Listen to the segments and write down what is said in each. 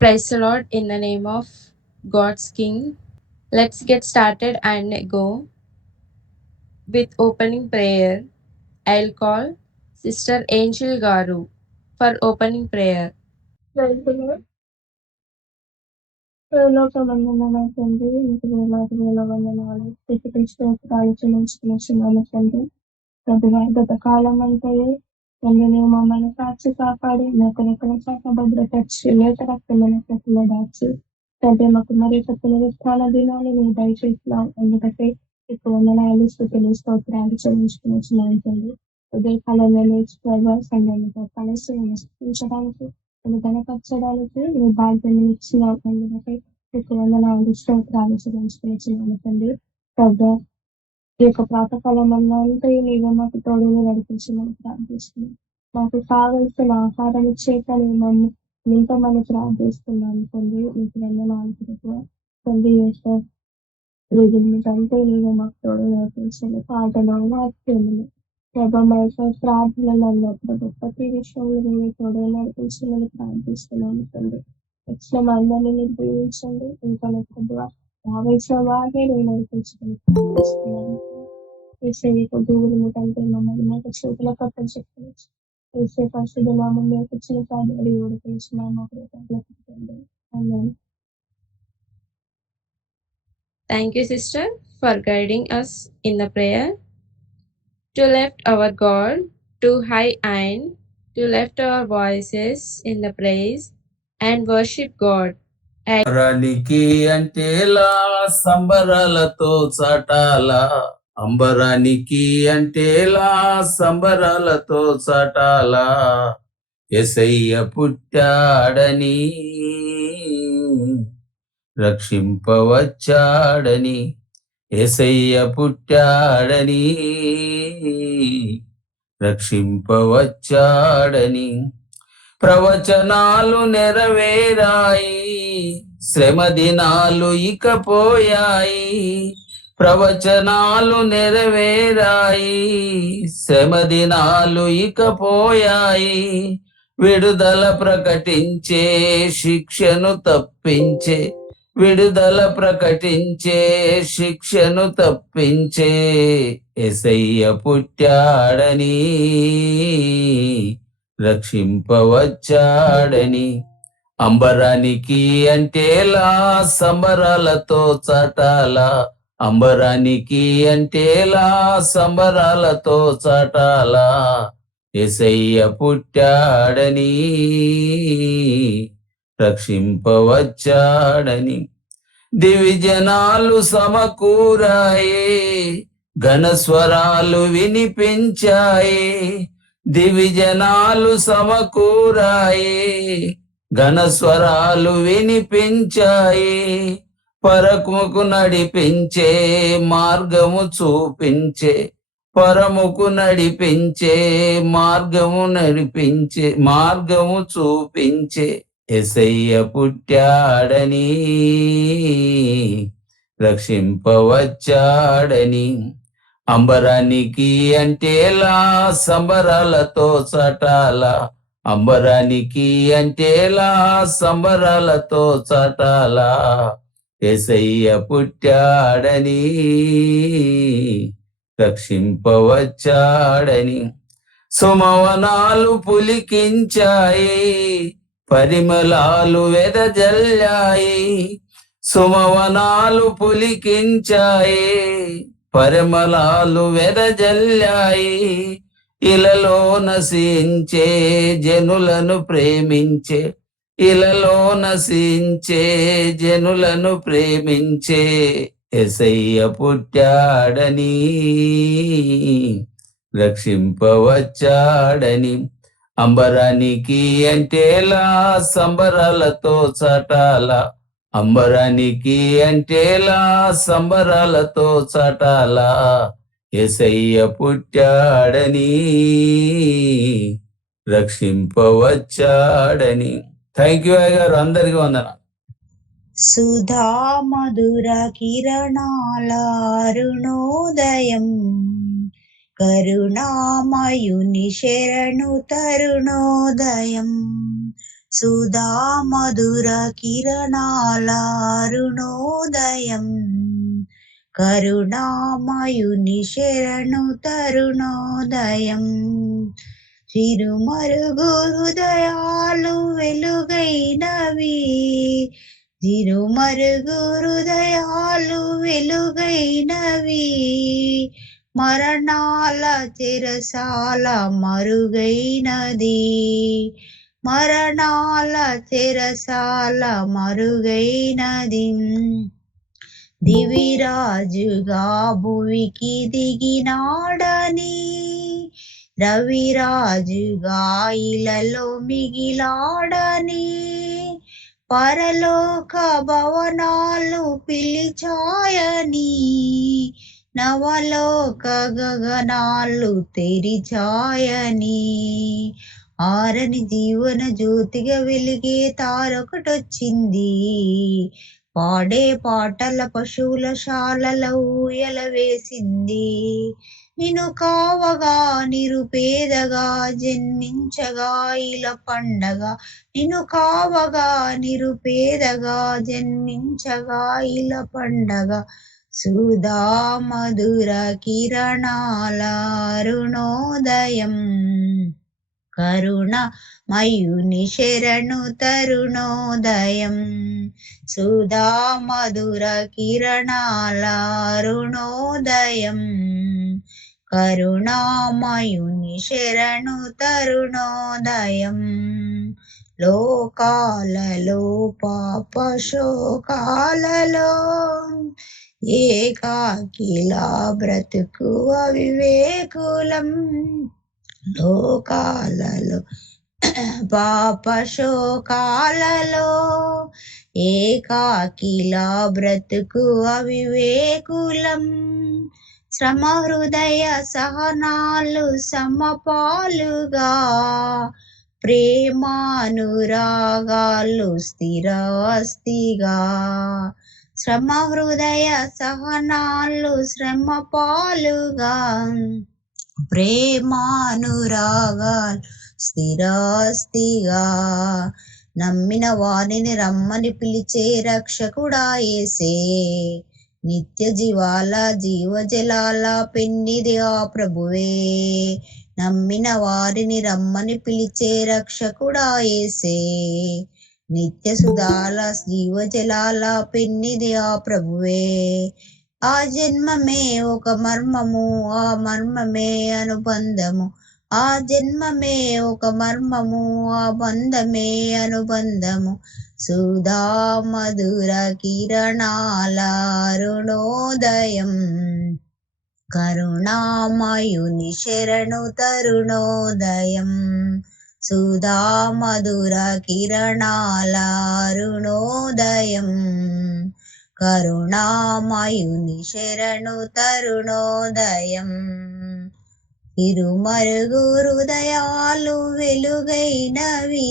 Praise the Lord in the name of God's King. Let's get started and go with opening prayer. I'll call Sister Angel Garu for opening prayer. Praise the Lord. పరలోకమందున్న తండ్రి, మీకు వేలాది వేల వందనాలు. స్తుతులు స్తోత్రాలు చెల్లించుకుంటున్నాము తండ్రి. ప్రభువా, గత కాలం అంతయు తండ్రి నీవు మమ్మల్ని కాచి కాపాడి ఎక్కడెక్కడ శాఖ భద్రపరిచి లేత రక్తమైన ప్రతిలో దాచి తండ్రి మాకు మరి పునరుత్థాన దినాలు నువ్వు దయచేస్తున్నావు. ఎందుకంటే ఇప్పుడు వందనాలు స్తుతులు స్తోత్రాలు చెల్లించుకుంటున్నాను తండ్రి. ఉదయ కాలంలో లేచి ప్రభావ సంఘాలతో కలిసి స్థించడానికి నువ్వు గణపరచడానికి నువ్వు బాధ్యతను ఇచ్చినావు. ఎందుకంటే ఇప్పుడు వందనాలు స్తోత్రాలు చెల్లించుకుంటున్నాను తండ్రి. ప్రభావ ఈ యొక్క ప్రాతకాలం అంతా నీవు మాకు తోడుగా నడిపించమని ప్రార్థిస్తున్నాం. మాకు కావలసిన ఆహారం చేత మమ్మల్ని నింపమని ప్రార్థిస్తున్నాను తండ్రి. మీకు వందనాలు తండ్రి. వీటికంటే నీవు మాకు తోడు నడిపించండి. పాటలు వాక్యములు ప్రభా మా యొక్క ప్రార్థనలు అన్నప్పుడు ప్రతి విషయంలో నేను తోడు నడిపించమని ప్రార్థిస్తున్నాను తండ్రి. వచ్చిన అందరినీ మీరు దీవించండి. ఇంకా ప్రభావ కావలసిన వారిని నేను నడిపించమని ప్రార్థిస్తున్నాను. ఏసయ్యకు దేవుని కంటే మమ్మల్ని మాకు చేతులకు అప్పచెప్పవచ్చు. ఏసే పరిశుద్ధ నామం యొక్క చిన్న ప్రార్థనలు ఓడిపోయిస్తున్నాము. ఆమేన్. Thank you, sister, for guiding us in the prayer. To lift our God to high and to lift our voices in the praise and worship God. అంబరానికి అంటేలా సంబరాలతో చాటాలా, అంబరానికి అంటేలా సంబరాలతో చాటాలా, యేసయ్య పుట్టాడని రక్షింపవచ్చాడని, యేసయ్య పుట్టాడని రక్షింపవచ్చాడని, ప్రవచనాలు నెరవేరాయి, శ్రమ దినాలు ఇకపోయాయి. ప్రవచనాలు నెరవేరాయి, శ్రమ దినాలు ఇకపోయాయి. విడుదల ప్రకటించే, శిక్షను తప్పించే, విడుదల ప్రకటించే, శిక్షను తప్పించే, యేసయ్య పుట్టాడని రక్షింపవచ్చాడని. అంబరానికి అంటేలా సంబరాలతో చాటాలా, అంబరానికి అంటేలా సంబరాలతో చాటాలా, యేసయ్య పుట్టాడని రక్షింపవచ్చాడని. దివిజనాలు సమకూరాయే, ఘనస్వరాలు వినిపించాయే. దివిజనాలు సమకూరాయే, ఘనస్వరాలు వినిపించాయి. పరముకు నడిపించే, మార్గము చూపించే, పరముకు నడిపించే, మార్గము నడిపించే, మార్గము చూపించే, యేసయ్య పుట్టాడని రక్షింపవచ్చాడని. అంబరానికి అంటేలా సంబరాలతో చాటాలా, అంబరానికి అంటేలా సంబరాలతో చాటాలా, యేసయ్య పుట్టాడని రక్షింపవచ్చాడని. సుమవనాలు పులికించాయి, పరిమళాలు వెదజల్లాయి. సుమవనాలు పులికించాయి, పరిమళాలు వెదజల్లాయి. ఇలలో నశించే జనులను ప్రేమించే, ఇలలో నశించే జనులను ప్రేమించే, యేసయ్య పుట్టాడని రక్షింపవచ్చాడని. అంబరానికి అంటేలా సంబరాలతో చాటాలా, అంబరానికి అంటేలా సంబరాలతో చాటాలా, యేసయ్య పుట్టాడని రక్షింపవచ్చాడని. థ్యాంక్ యూ అయ్య గారు, అందరికీ వందన. సుధా మధుర కిరణాల అరుణోదయం, కరుణామయుని శరణు తరుణోదయం. సుధా మధుర కిరణాల అరుణోదయం కరుణామయుని శరణు తరుణోదయం చిరుమరుగు హృదయాలు వెలుగైనవి చిరుమరుగు హృదయాలు వెలుగైనవి మరణాల చెరసాల మరుగైనది మరణాల చెరసాల మరుగైనది దివిరాజుగా భువికి దిగినాడని రవిరాజుగా ఇలలో మిగిలాడని పరలోక భవనాలు పిలిచాయని నవలోక గగనాలు తెరిచాయని ఆరని జీవన జ్యోతిగా వెలిగే తారొకటొచ్చింది పాడే పాటల పశువుల శాలల ఊయల వేసింది నిన్ను కావగా నిరుపేదగా జన్మించగా ఇలా పండగ నిన్ను కావగా నిరుపేదగా జన్మించగా ఇలా పండగ సుధా మధుర కిరణాల అరుణోదయం కరుణ మయుని శరణు తరుణోదయం సుధా మధుర కిరణాల అరుణోదయం కరుణామయుని శరణు తరుణోదయం లోకాలలో పాప శోకాలలో ఏకాకిలా బ్రతుకు అవివేకులం లోకాలలో పాప శోకాలలో ఏకాకిలా బ్రతుకు అవివేకులం శ్రమ హృదయ సహనాలు సమపాలుగా ప్రేమానురాగాలు స్థిరాస్తిగా శ్రమ హృదయ సహనాలు శ్రమ పాలుగా ప్రేమానురాగాలు స్థిరాస్తిగా నమ్మిన వారిని రమ్మని పిలిచే రక్షకుడా యేసే నిత్య జీవాల జీవజలాల పెన్నిది ఆ ప్రభువే నమ్మిన వారిని రమ్మని పిలిచే రక్షకుడా యేసే నిత్య సుధాల జీవజలాల పెన్నిది ఆ ప్రభువే ఆ జన్మమే ఒక మర్మము ఆ మర్మమే అనుబంధము ఆ జన్మమే ఒక మర్మము ఆ బంధమే అనుబంధము సుధా మధుర కిరణాల అరుణోదయం కరుణామయుని శరణు తరుణోదయం సుధా మధుర కిరణాల అరుణోదయం కరుణామయుని శరణు తరుణోదయం ఇరుమరుగు హృదయాలు వెలుగైనవి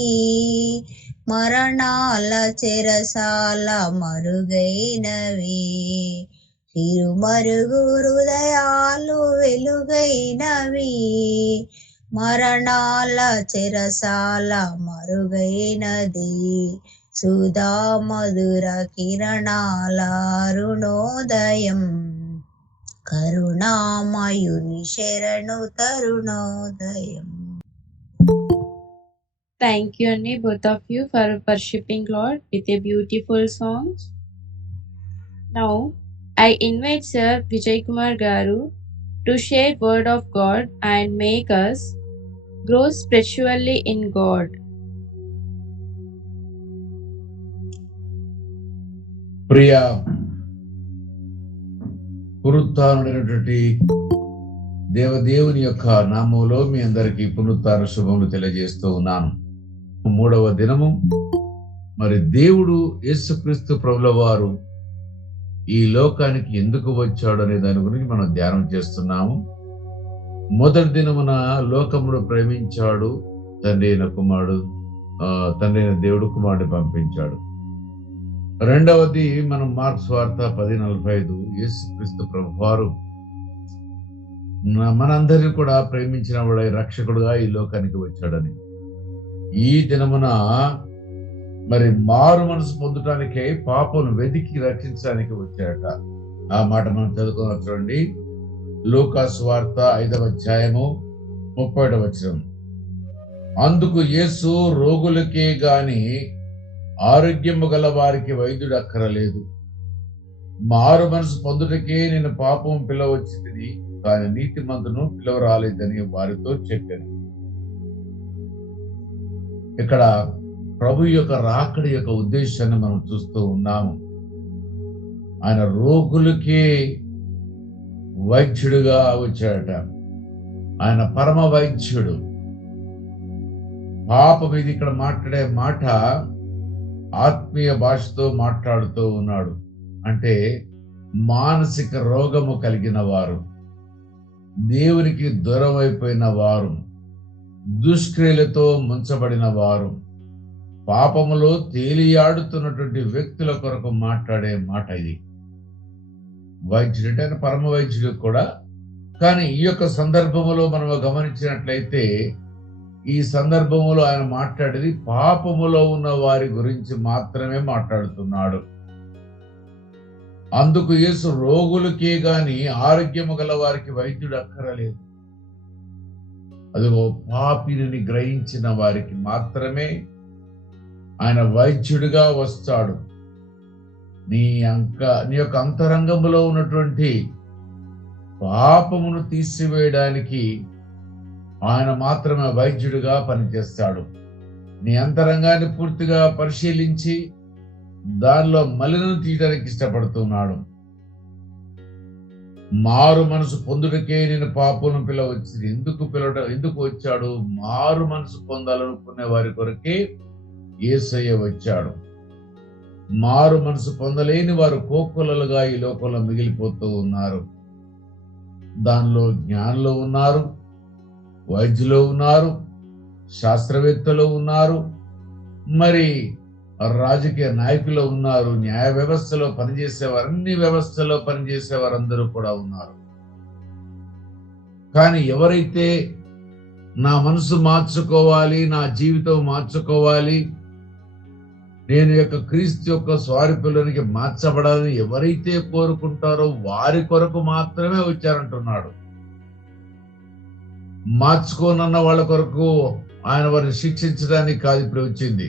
మరణాల చెరసాల మరుగైనవి ఇరుమరుగు హృదయాలు వెలుగైనవి మరణాల చెరసాల మరుగైనది సుధా మధుర కిరణాల అరుణోదయం కరుణామయుని శరణు తరుణోదయం. Thank you, Annie, both of you, for worshipping Lord with a beautiful songs. Now, I invite Sir Vijay Kumar Garu to share word of God and make us grow spiritually in God. ప్రియ పునరుత్థానుడైనటువంటి దేవదేవుని యొక్క నామంలో మీ అందరికీ పునరుత్థాన శుభములు తెలియజేస్తూ ఉన్నాను. 3వ దినము మరి దేవుడు యేసుక్రీస్తు ప్రభుల వారు ఈ లోకానికి ఎందుకు వచ్చాడు అనే దాని గురించి మనం ధ్యానం చేస్తున్నాము. మొదటి దినమున లోకమును ప్రేమించాడు, తండ్రి అయిన దేవుడు కుమారుడిని పంపించాడు. రెండవది మనం మార్క్స్ వార్త 10:45 యేసుక్రీస్తు ప్రభువారు మనందరినీ కూడా ప్రేమించిన వాడై రక్షకుడుగా ఈ లోకానికి వచ్చాడని. ఈ దినమున మరి మారు మనసు పొందటానికే పాపను వెతికి రక్షించడానికి వచ్చాడట. ఆ మాట మనం చదువుకున్నాం చూడండి. లూకా సువార్త 5వ అధ్యాయము 30వ వచనం. అందుకు యేసు, రోగులకే గాని ఆరోగ్యము గల వారికి వైద్యుడు అక్కరలేదు, మారు మనసు పొందుటకే నేను పాపం పిలవచ్చి తిని, కానీ నీతిమంతును పిలవరాలేదని వారితో చెప్పాను. ఇక్కడ ప్రభు యొక్క రాకడి యొక్క ఉద్దేశాన్ని మనం చూస్తూ ఉన్నాము. ఆయన రోగులకి వైద్యుడుగా వచ్చాడట. ఆయన పరమ వైద్యుడు. పాపం ఇది ఇక్కడ మాట్లాడే మాట ఆత్మీయ భాషతో మాట్లాడుతూ ఉన్నాడు. అంటే మానసిక రోగము కలిగిన వారు, దేవునికి దూరం అయిపోయిన వారు, దుష్క్రియలతో ముంచబడిన వారు, పాపములో తేలియాడుతున్నటువంటి వ్యక్తుల కొరకు మాట్లాడే మాట ఇది. వైద్యుడు అంటే ఆయన పరమ వైద్యుడు కూడా. కానీ ఈ యొక్క సందర్భములో మనం గమనించినట్లయితే, ఈ సందర్భములో ఆయన మాట్లాడేది పాపములో ఉన్న వారి గురించి మాత్రమే మాట్లాడుతున్నాడు. అందుకు యేసు, రోగులకే గాని ఆరోగ్యము గల వారికి వైద్యుడు అక్కరలేదు. అదిగో పాపిని గ్రహించిన వారికి మాత్రమే ఆయన వైద్యుడిగా వస్తాడు. నీ యొక్క అంతరంగంలో ఉన్నటువంటి పాపమును తీసివేయడానికి ఆయన మాత్రమే వైద్యుడిగా పనిచేస్తాడు. నీ అంతరంగాన్ని పూర్తిగా పరిశీలించి దానిలో మలినం తీయడానికి ఇష్టపడుతున్నాడు. మారు మనసు పొందుటకే నేను పాపలను పిలవచ్చు. ఎందుకు వచ్చాడు? మారు మనసు పొందాలనుకునే వారి కొరకే యేసయ్య వచ్చాడు. మారు మనసు పొందలేని వారు కోకొల్లలుగా ఈ లోకంలో మిగిలిపోతూ ఉన్నారు. దానిలో జ్ఞానులు ఉన్నారు, వైద్యులు ఉన్నారు, శాస్త్రవేత్తలు ఉన్నారు, మరి రాజకీయ నాయకులు ఉన్నారు, న్యాయ వ్యవస్థలో పనిచేసేవారు, అన్ని వ్యవస్థలో పనిచేసేవారందరూ కూడా ఉన్నారు. కానీ ఎవరైతే నా మనసు మార్చుకోవాలి, నా జీవితం మార్చుకోవాలి, నేను యొక్క క్రీస్తు యొక్క స్వారూప్యంలోనికి మార్చబడాలని ఎవరైతే కోరుకుంటారో వారి కొరకు మాత్రమే వచ్చారంటున్నాడు. మార్చుకోనన్న వాళ్ళ కొరకు ఆయన వారిని శిక్షించడానికి కాదు ఇప్పుడు వచ్చింది.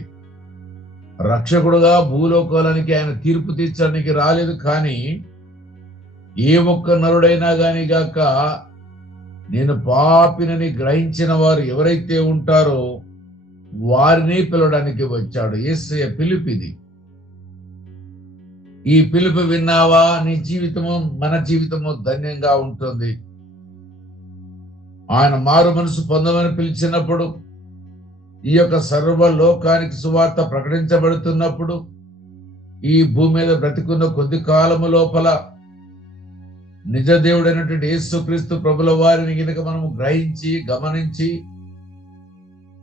రక్షకుడుగా భూలోకానికి ఆయన తీర్పు తీర్చడానికి రాలేదు. కానీ ఏ ఒక్క నరుడైనా గాని గాక నేను పాపినని గ్రహించిన వారు ఎవరైతే ఉంటారో వారిని పిలవడానికి వచ్చాడు. యేసయ్య పిలుపు ఇది. ఈ పిలుపు విన్నావా? నీ జీవితము, మన జీవితము ధన్యంగా ఉంటుంది. ఆయన మారు మనసు పొందమని పిలిచినప్పుడు, ఈ యొక్క సర్వ లోకానికి సువార్త ప్రకటించబడుతున్నప్పుడు, ఈ భూమి మీద బ్రతికున్న కొద్ది కాలము లోపల నిజ దేవుడైనటువంటి యేసుక్రీస్తు ప్రభుల వారిని గనుక మనము గ్రహించి గమనించి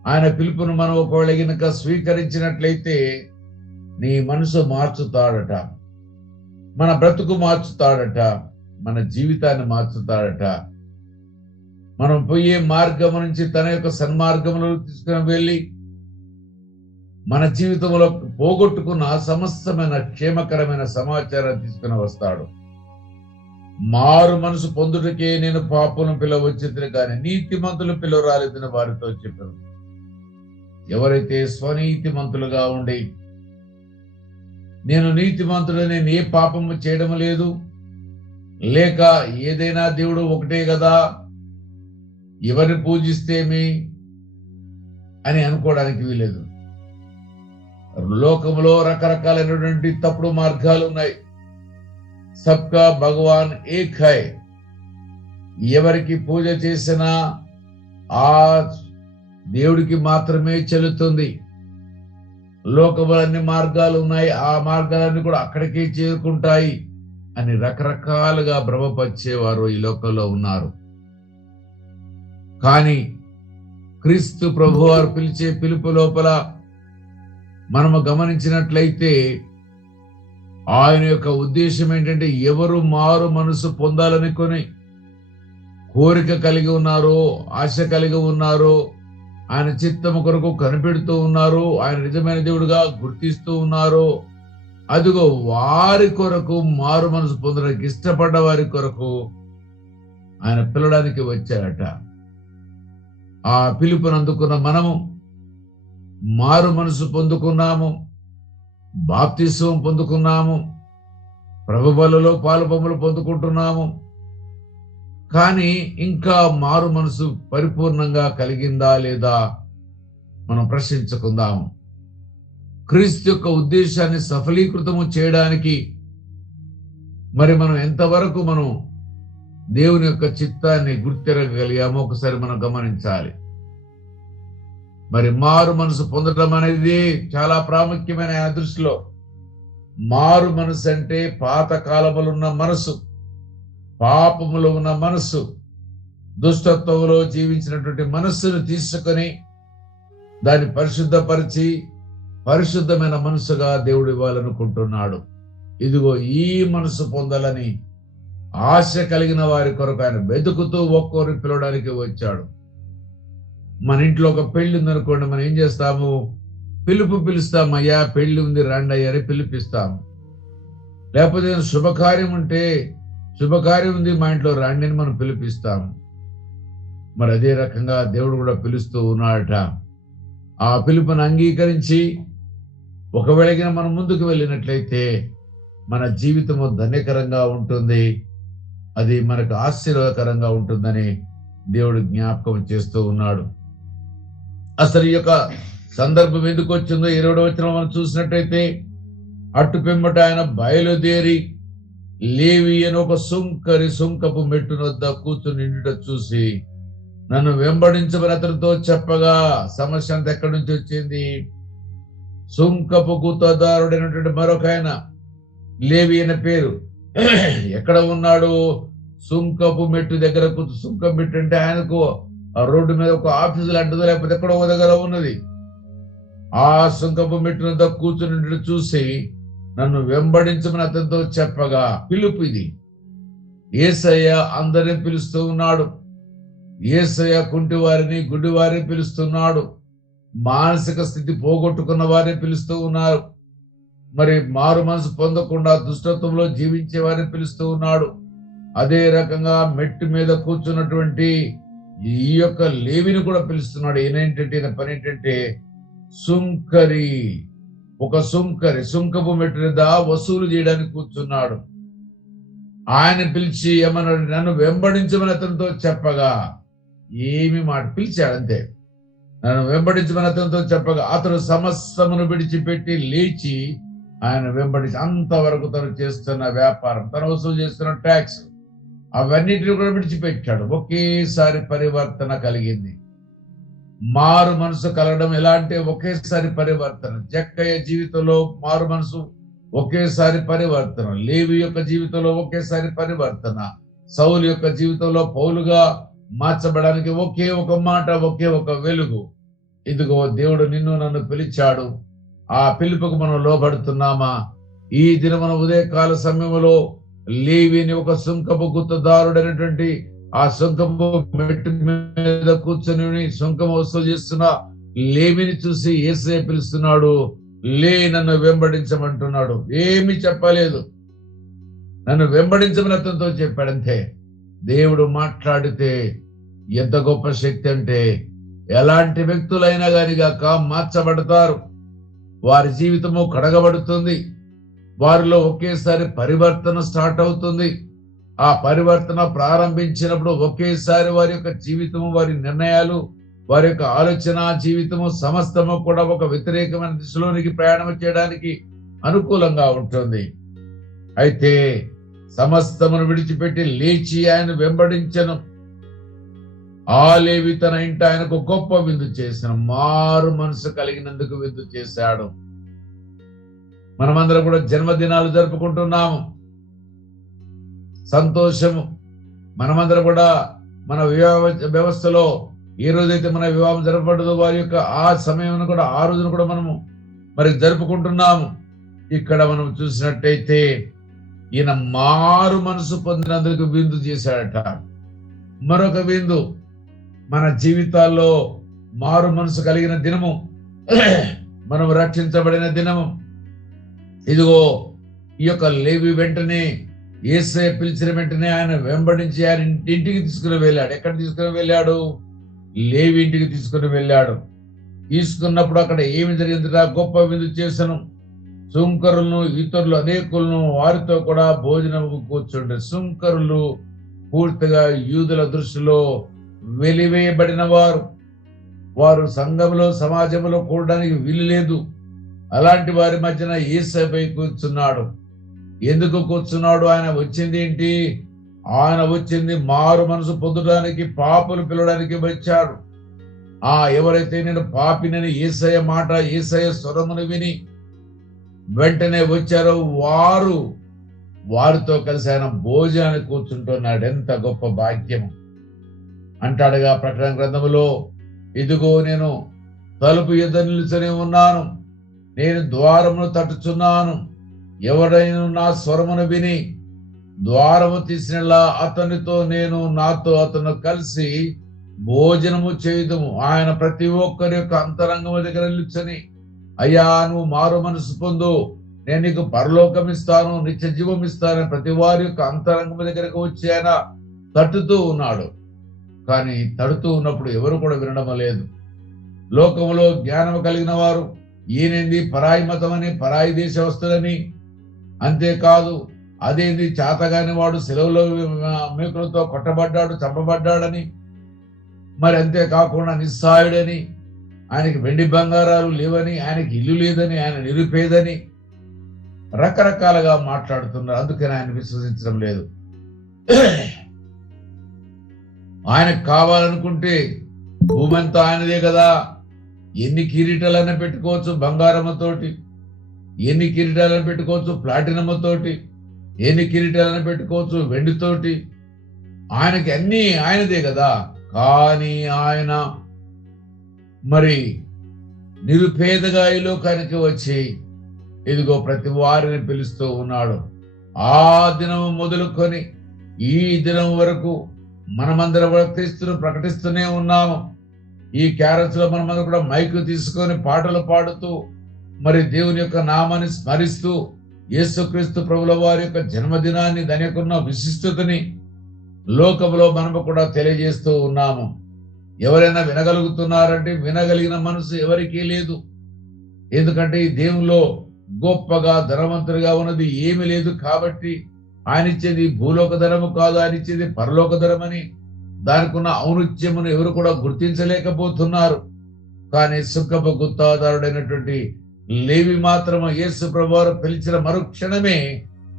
ఆయన పిలుపును మనం ఒకవేళ గనుక స్వీకరించినట్లయితే నీ మనసు మార్చుతాడట, మన బ్రతుకు మార్చుతాడట, మన జీవితాన్ని మార్చుతాడట. మనం పోయే మార్గం నుంచి తన యొక్క సన్మార్గంలో తీసుకుని వెళ్ళి మన జీవితంలో పోగొట్టుకున్న సమస్తమైన క్షేమకరమైన సమాచారం తీసుకుని వస్తాడు. మారు మనసు పొందుటకే నేను పాపను పిలవచ్చేది కానీ నీతిమంతులు పిలవరాలేదని వారితో చెప్పాను. ఎవరైతే స్వనీతిమంతులుగా ఉండి నేను నీతిమంతుడు, నేను ఏ పాపము చేయడం లేదు, లేక ఏదైనా దేవుడు ఒకటే కదా, ఎవరిని పూజిస్తేమి అని అనుకోవడానికి వీలేదు. లోకంలో రకరకాలైనటువంటి తప్పుడు మార్గాలు ఉన్నాయి. సబ్కా భగవాన్ ఏక్ హై. ఎవరికి పూజ చేసినా ఆ దేవుడికి మాత్రమే చెల్లుతుంది. లోకంలో అన్ని మార్గాలు ఉన్నాయి, ఆ మార్గాలన్నీ కూడా అక్కడికే చేరుకుంటాయి అని రకరకాలుగా భ్రమపరిచేవారు ఈ లోకంలో ఉన్నారు. కానీ క్రీస్తు ప్రభువారు పిలిచే పిలుపు లోపల మనము గమనించినట్లయితే ఆయన యొక్క ఉద్దేశం ఏంటంటే, ఎవరు మారు మనసు పొందాలనుకొని కోరిక కలిగి ఉన్నారో, ఆశ కలిగి ఉన్నారో, ఆయన చిత్తము కొరకు కనిపెడుతూ ఉన్నారు, ఆయన నిజమైన దేవుడుగా గుర్తిస్తూ ఉన్నారు. అదిగో వారి కొరకు, మారు మనసు పొందడానికి ఇష్టపడ్డ వారి కొరకు ఆయన పిలవడానికి వచ్చారట. ఆ పిలుపును అందుకున్న మనము మారు మనసు పొందుకున్నాము, బాప్తిస్వం పొందుకున్నాము, ప్రభు బలులో పాలుపొమ్ములు పొందుకుంటున్నాము. కానీ ఇంకా మారు మనసు పరిపూర్ణంగా కలిగిందా లేదా మనం ప్రశ్నించుకుందాము. క్రీస్తు యొక్క ఉద్దేశాన్ని సఫలీకృతము చేయడానికి మరి మనం ఎంతవరకు మనం దేవుని యొక్క చిత్తాన్ని గుర్తిరగలిగామో ఒకసారి మనం గమనించాలి. మరి మారు మనసు పొందడం అనేది చాలా ప్రాముఖ్యమైన ఆయన దృష్టిలో. మారు మనసు అంటే పాత కాలములో ఉన్న మనసు, పాపములో ఉన్న మనసు, దుష్టత్వంలో జీవించినటువంటి మనస్సును తీసుకొని దాన్ని పరిశుద్ధపరిచి పరిశుద్ధమైన మనసుగా దేవుడు ఇవ్వాలనుకుంటున్నాడు. ఇదిగో ఈ మనసు పొందాలని ఆశ కలిగిన వారి కొరకు ఆయన వెతుకుతూ ఒక్కొక్కరిని పిలవడానికి వచ్చాడు. మన ఇంట్లో ఒక పెళ్లి ఉందనుకోండి, మనం ఏం చేస్తాము? పిలుస్తాం, అయ్యా పెళ్లి ఉంది రండి అయ్యా అని పిలిపిస్తాము. లేకపోతే శుభకార్యం ఉంటే, శుభకార్యం ఉంది మా ఇంట్లో రండి అని మనం పిలిపిస్తాము. మరి అదే రకంగా దేవుడు కూడా పిలుస్తూ ఉన్నాడట. ఆ పిలుపును అంగీకరించి ఒకవేళ మనం ముందుకు వెళ్ళినట్లయితే మన జీవితము ధన్యకరంగా ఉంటుంది, అది మనకు ఆశీర్వాదకరంగా ఉంటుందని దేవుడు జ్ఞాపకం చేస్తూ ఉన్నాడు. అసలు ఈ యొక్క సందర్భం ఎందుకు వచ్చిందో 20వ వచనం మనం చూసినట్టయితే, అటు పిమ్మట ఆయన బయలుదేరి లేవి అని ఒక సుంకపు మెట్టునొద్ద కూర్చుని నిండుట చూసి నన్ను వెంబడించమని అతనితో చెప్పగా, సమస్య అంతా ఎక్కడి నుంచి వచ్చింది? సుంకపు గుత్తదారుడైనటువంటి మరొక ఆయన, లేవి అనే పేరు, ఎక్కడ ఉన్నాడు? సుంకపు మెట్టు దగ్గర సుంకం మెట్టు అంటే ఆయనకు ఆ రోడ్డు మీద ఒక ఆఫీసు లాంటిదో లేకపోతే ఎక్కడో ఒక దగ్గర ఉన్నది. ఆ సుంకపు మెట్టున కూర్చుని చూసి నన్ను వెంబడించమని అతనితో చెప్పగా, పిలుపు ఇది. యేసయ్య అందరిని పిలుస్తూ ఉన్నాడు. యేసయ్య కుంటి వారిని, గుడ్డి వారిని పిలుస్తున్నాడు. మానసిక స్థితి పోగొట్టుకున్న వారిని పిలుస్తూ ఉన్నారు. మరి మారు మనసు పొందకుండా దుష్టత్వంలో జీవించే వారిని పిలుస్తూ ఉన్నాడు. అదే రకంగా మెట్టు మీద కూర్చున్నటువంటి ఈ యొక్క లేవిని కూడా పిలుస్తున్నాడు. ఈయన పని ఏంటంటే సుంకరి, ఒక సుంకపు మెట్టు మీద వసూలు చేయడానికి కూర్చున్నాడు. ఆయన పిలిచి ఏమన్నాడు? నన్ను వెంబడించమని అతనితో చెప్పగా, ఏమి మాట పిలిచాడు అంతే. నన్ను వెంబడించమని అతనితో చెప్పగా అతను సమస్తమును విడిచిపెట్టి లేచి ఆయన వెంబడించి, అంతవరకు తను చేస్తున్న వ్యాపారం, తను వసూలు చేస్తున్న ట్యాక్స్, అవన్నిటిని కూడా విడిచిపెట్టాడు. ఒకేసారి పరివర్తన కలిగింది. మారు మనసు కలగడం ఎలా అంటే ఒకేసారి పరివర్తన. జక్కయ్య జీవితంలో మారు మనసు ఒకేసారి పరివర్తన, లేవి యొక్క జీవితంలో ఒకేసారి పరివర్తన, సౌలు యొక్క జీవితంలో పౌలుగా మార్చబడానికి ఒకే ఒక మాట, ఒకే ఒక వెలుగు. ఇదిగో దేవుడు నిన్ను నన్ను పిలిచాడు. ఆ పిలుపుకు మనం లోబడుతున్నామా? ఈ దినమున ఉదయకాల సమయంలో లేవిని, ఒక సుంకపు గుత్తదారుడైనటువంటి ఆ సుంకపు మెట్టు మీద కూర్చొని సుంకం వసూలు చేస్తున్న లేవిని చూసి యేసయ్య పిలుస్తున్నాడు. లే, నన్ను వెంబడించమంటున్నాడు. ఏమి చెప్పలేదు, నన్ను వెంబడించమని అతనితో చెప్పాడంతే. దేవుడు మాట్లాడితే ఎంత గొప్ప శక్తి అంటే, ఎలాంటి వ్యక్తులైనా గాని గాక మార్చబడతారు. వారి జీవితము కడగబడుతుంది. వారిలో ఒకేసారి పరివర్తన స్టార్ట్ అవుతుంది. ఆ పరివర్తన ప్రారంభించినప్పుడు ఒకేసారి వారి యొక్క జీవితము, వారి నిర్ణయాలు, వారి యొక్క ఆలోచన జీవితము సమస్తము కూడా ఒక వ్యతిరేకమైన దిశలోనికి ప్రయాణం చేయడానికి అనుకూలంగా ఉంటుంది. అయితే సమస్తమును విడిచిపెట్టి లేచి ఆయన వెంబడించను. ఆ లేవి తన ఇంట ఆయనకు గొప్ప విందు చేసిన, మారు మనసు కలిగినందుకు విందు చేశాడు. మనమందరం కూడా జన్మదినాలు జరుపుకుంటున్నాము, సంతోషము. మనమందరం కూడా మన వివాహ వ్యవస్థలో ఏ రోజైతే మన వివాహం జరపబడదో వారి యొక్క ఆ సమయం కూడా, ఆ రోజును కూడా మనము మరి జరుపుకుంటున్నాము. ఇక్కడ మనం చూసినట్టయితే ఈయన మారు మనసు పొందినందుకు విందు చేశాడట. మరొక విందు మన జీవితాల్లో మారు మనసు కలిగిన దినము, మనం రక్షించబడిన దినము. ఇదిగో ఈ యొక్క లేవి వెంటనే యేసయ్య పిలిచిన వెంటనే ఆయన వెంబడించి ఆయన ఇంటికి తీసుకుని వెళ్ళాడు. ఎక్కడ తీసుకుని వెళ్ళాడు? లేవి ఇంటికి తీసుకుని వెళ్ళాడు. తీసుకున్నప్పుడు అక్కడ ఏమి జరిగిందిరా? గొప్ప విందు చేసను. సుంకరులను, ఇతరులు అనేకులను వారితో కూడా భోజనం కూర్చుంటే, సుంకరులు పూర్తిగా యూదుల దృష్టిలో వెలివేయబడిన వారు. వారు సంఘంలో, సమాజంలో కూడడానికి వీలు లేదు. అలాంటి వారి మధ్యన యేసయ్యపై కూర్చున్నాడు. ఎందుకు కూర్చున్నాడు? ఆయన వచ్చింది ఏంటి? ఆయన వచ్చింది మారు మనసు పొందడానికి, పాపులు పిలవడానికి వచ్చాడు. ఎవరైతే నేను పాపినని యేసయ్య మాట, యేసయ్య స్వరమును విని వెంటనే వచ్చారో వారితో కలిసి ఆయన భోజనానికి కూర్చుంటున్నాడు. ఎంత గొప్ప భాగ్యము అంటాడుగా ప్రకటన గ్రంథములో, ఇదిగో నేను తలుపు ఎదురు నిలుచుని ఉన్నాను, నేను ద్వారమును తట్టుచున్నాను. ఎవరైనా నా స్వరమును విని ద్వారము తీసినలా అతనితో నేను, నాతో అతను కలిసి భోజనము చేయుదుము. ఆయన ప్రతి ఒక్కరి యొక్క అంతరంగము దగ్గర నిలుచుని, అయ్యా నువ్వు మారు మనసు పొందు, నేను నీకు పరలోకం ఇస్తాను, నిత్య జీవం ఇస్తాను, ప్రతి వారి యొక్క అంతరంగము దగ్గరకు వచ్చి ఆయన తట్టుతూ ఉన్నాడు. కానీ తడుతూ ఉన్నప్పుడు ఎవరు కూడా వినడం లేదు. లోకములో జ్ఞానం కలిగిన వారు ఈయనేంది పరాయి మతం అని, పరాయి దేశవస్తులని, అంతేకాదు అదేంది చేతగాని వాడు సెలవులో మేకులతో కొట్టబడ్డాడు, చంపబడ్డాడని, మరి అంతేకాకుండా నిస్సాయుడని, ఆయనకి వెండి బంగారాలు లేవని, ఆయనకి ఇల్లు లేదని, ఆయన నిరుపేదని రకరకాలుగా మాట్లాడుతున్నారు. అందుకని ఆయన విశ్వసించడం లేదు. ఆయనకు కావాలనుకుంటే భూమి అంతా ఆయనదే కదా. ఎన్ని కిరీటాలైనా పెట్టుకోవచ్చు బంగారముతోటి, ఎన్ని కిరీటాలను పెట్టుకోవచ్చు ప్లాటినముతోటి, ఎన్ని కిరీటాలను పెట్టుకోవచ్చు వెండితోటి. ఆయనకి అన్ని ఆయనదే కదా. కానీ ఆయన మరి నిరుపేదగా ఈ లోకానికి వచ్చి ఇదిగో ప్రతి వారిని పిలుస్తూ ఉన్నాడు. ఆ దినము మొదలుకొని ఈ దినం వరకు మనమందరం క్రీస్తును ప్రకటిస్తూనే ఉన్నాము. ఈ క్యారల్స్ లో మనమందరం కూడా మైకు తీసుకొని పాటలు పాడుతూ మరి దేవుని యొక్క నామాన్ని స్మరిస్తూ యేసుక్రీస్తు ప్రభుల వారి యొక్క జన్మదినాన్ని, దాని యొక్క విశిష్టతని లోకంలో మనము కూడా తెలియజేస్తూ ఉన్నాము. ఎవరైనా వినగలుగుతున్నారంటే వినగలిగిన మనసు ఎవరికీ లేదు. ఎందుకంటే ఈ దేవుల్లో గొప్పగా ధనవంతుడిగా ఉన్నది ఏమీ లేదు. కాబట్టి ఆయన ఇచ్చేది భూలోక ధనము కాదు, ఆయన ఇచ్చేది పరలోక ధనమని దానికి ఉన్న ఔన్నత్యమును ఎవరు కూడా గుర్తించలేకపోతున్నారు. కానీ సుఖపు గుత్తాదారుడైనటువంటి లేవి మాత్రము యేసు ప్రభువారు పిలిచిన మరుక్షణమే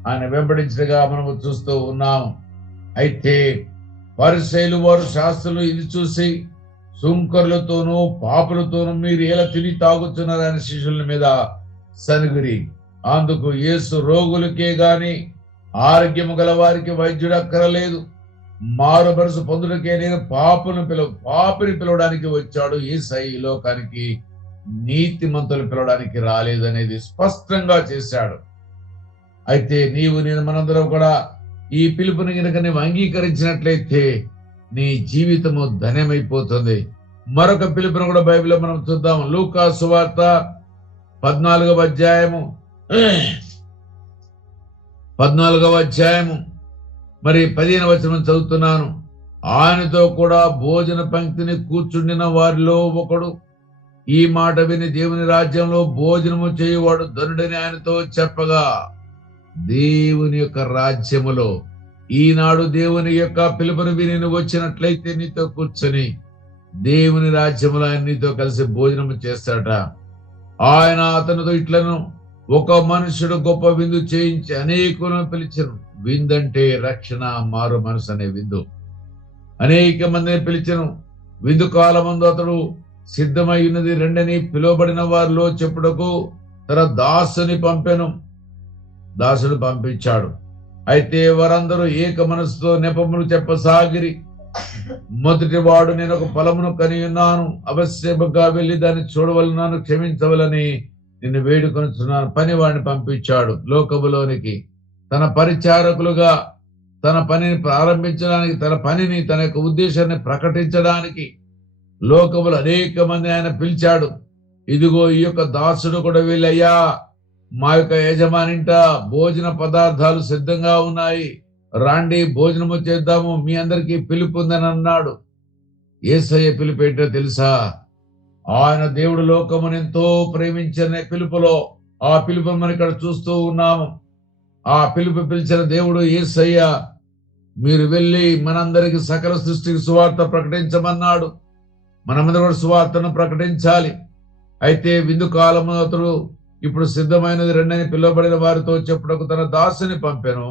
ఆయన వెంబడించగా మనము చూస్తూ ఉన్నాము. అయితే పరిసయ్యులు వారు, శాస్త్రులు ఇది చూసి సుంకరులతోనూ పాపులతోనూ మీరు ఎలా తిని తాగుతున్నారు ఆయన శిష్యుల మీద సనుగురి. అందుకు యేసు రోగులకే గాని ఆరోగ్యము గల వారికి వైద్యుడు అక్కరలేదు, మారు మనసు పొందుటకే నేను పాపిని పిలవడానికి వచ్చాడు. యేసయ్య ఈ లోకానికి నీతిమంతులు పిలవడానికి రాలేదు అనేది స్పష్టంగా చేశాడు. అయితే నేను మనందరం కూడా ఈ పిలుపుని కనుక నీవు అంగీకరించినట్లయితే నీ జీవితము ధన్యమైపోతుంది. మరొక పిలుపును కూడా బైబిల్లో మనం చూద్దాం. లూకా సువార్త 14వ అధ్యాయము మరి 15వ వచనం చదువుతున్నాను. ఆయనతో కూడా భోజన పంక్తిని కూర్చుండిన వారిలో ఒకడు ఈ మాట విని దేవుని రాజ్యంలో భోజనము చేయువాడు ధనుడని ఆయనతో చెప్పగా, దేవుని యొక్క రాజ్యములో ఈనాడు దేవుని యొక్క పిలుపుని విని నువ్వు వచ్చినట్లయితే నీతో కూర్చొని దేవుని రాజ్యములో ఆయన నీతో కలిసి భోజనము చేస్తాడట. ఆయన అతనితో ఇట్లను, ఒక మనుషుడు గొప్ప విందు చేయించి అనేకులను పిలిచెను. విందంటే రక్షణ, మారు మనసు అనే విందు. అనేక మందిని పిలిచెను. విందు కాలమందు అతడు సిద్ధమై ఉన్నది రెండని పిలువబడిన వారిలో చెప్పుటకు తన దాసుని పంపెను. దాసుడు పంపించాడు. అయితే వారందరూ ఏక మనసుతో నెపములు చెప్పసాగిరి. మొదటి వాడు, నేను ఒక పొలమును కని ఉన్నాను, అవశ్యముగా వెళ్ళి దాన్ని చూడవలనను, క్షమించవలని నిన్ను వేడుకొనుచున్నాను. పనివాడిని పంపించాడు లోకములోనికి తన పరిచారకులుగా తన పనిని ప్రారంభించడానికి, తన పనిని, తన యొక్క ఉద్దేశాన్ని ప్రకటించడానికి లోకములు అనేక మంది ఆయన పిలిచాడు. ఇదిగో ఈ యొక్క దాసుడు కూడా వీళ్ళయ్యా, మా యొక్క యజమానింట భోజన పదార్థాలు సిద్ధంగా ఉన్నాయి, రాండి భోజనము చేద్దాము, మీ అందరికీ పిలుపు ఉందని అన్నాడు. యేసయ్య పిలుపు ఏంటో తెలుసా? ఆయన దేవుడు లోకమును ఎంతో ప్రేమించిన పిలుపులో ఆ పిలుపు మనం ఇక్కడ చూస్తూ ఉన్నాము. ఆ పిలుపు పిలిచిన దేవుడు యేసయ్య. మీరు వెళ్ళి మనందరికి సకల సృష్టికి సువార్త ప్రకటించమన్నాడు. మనమందరూ కూడా సువార్తను ప్రకటించాలి. అయితే విందు కాలము అతడు ఇప్పుడు సిద్ధమైనది రెండని పిలువబడిన వారితో చెప్పుటకు తన దాసుని పంపెను.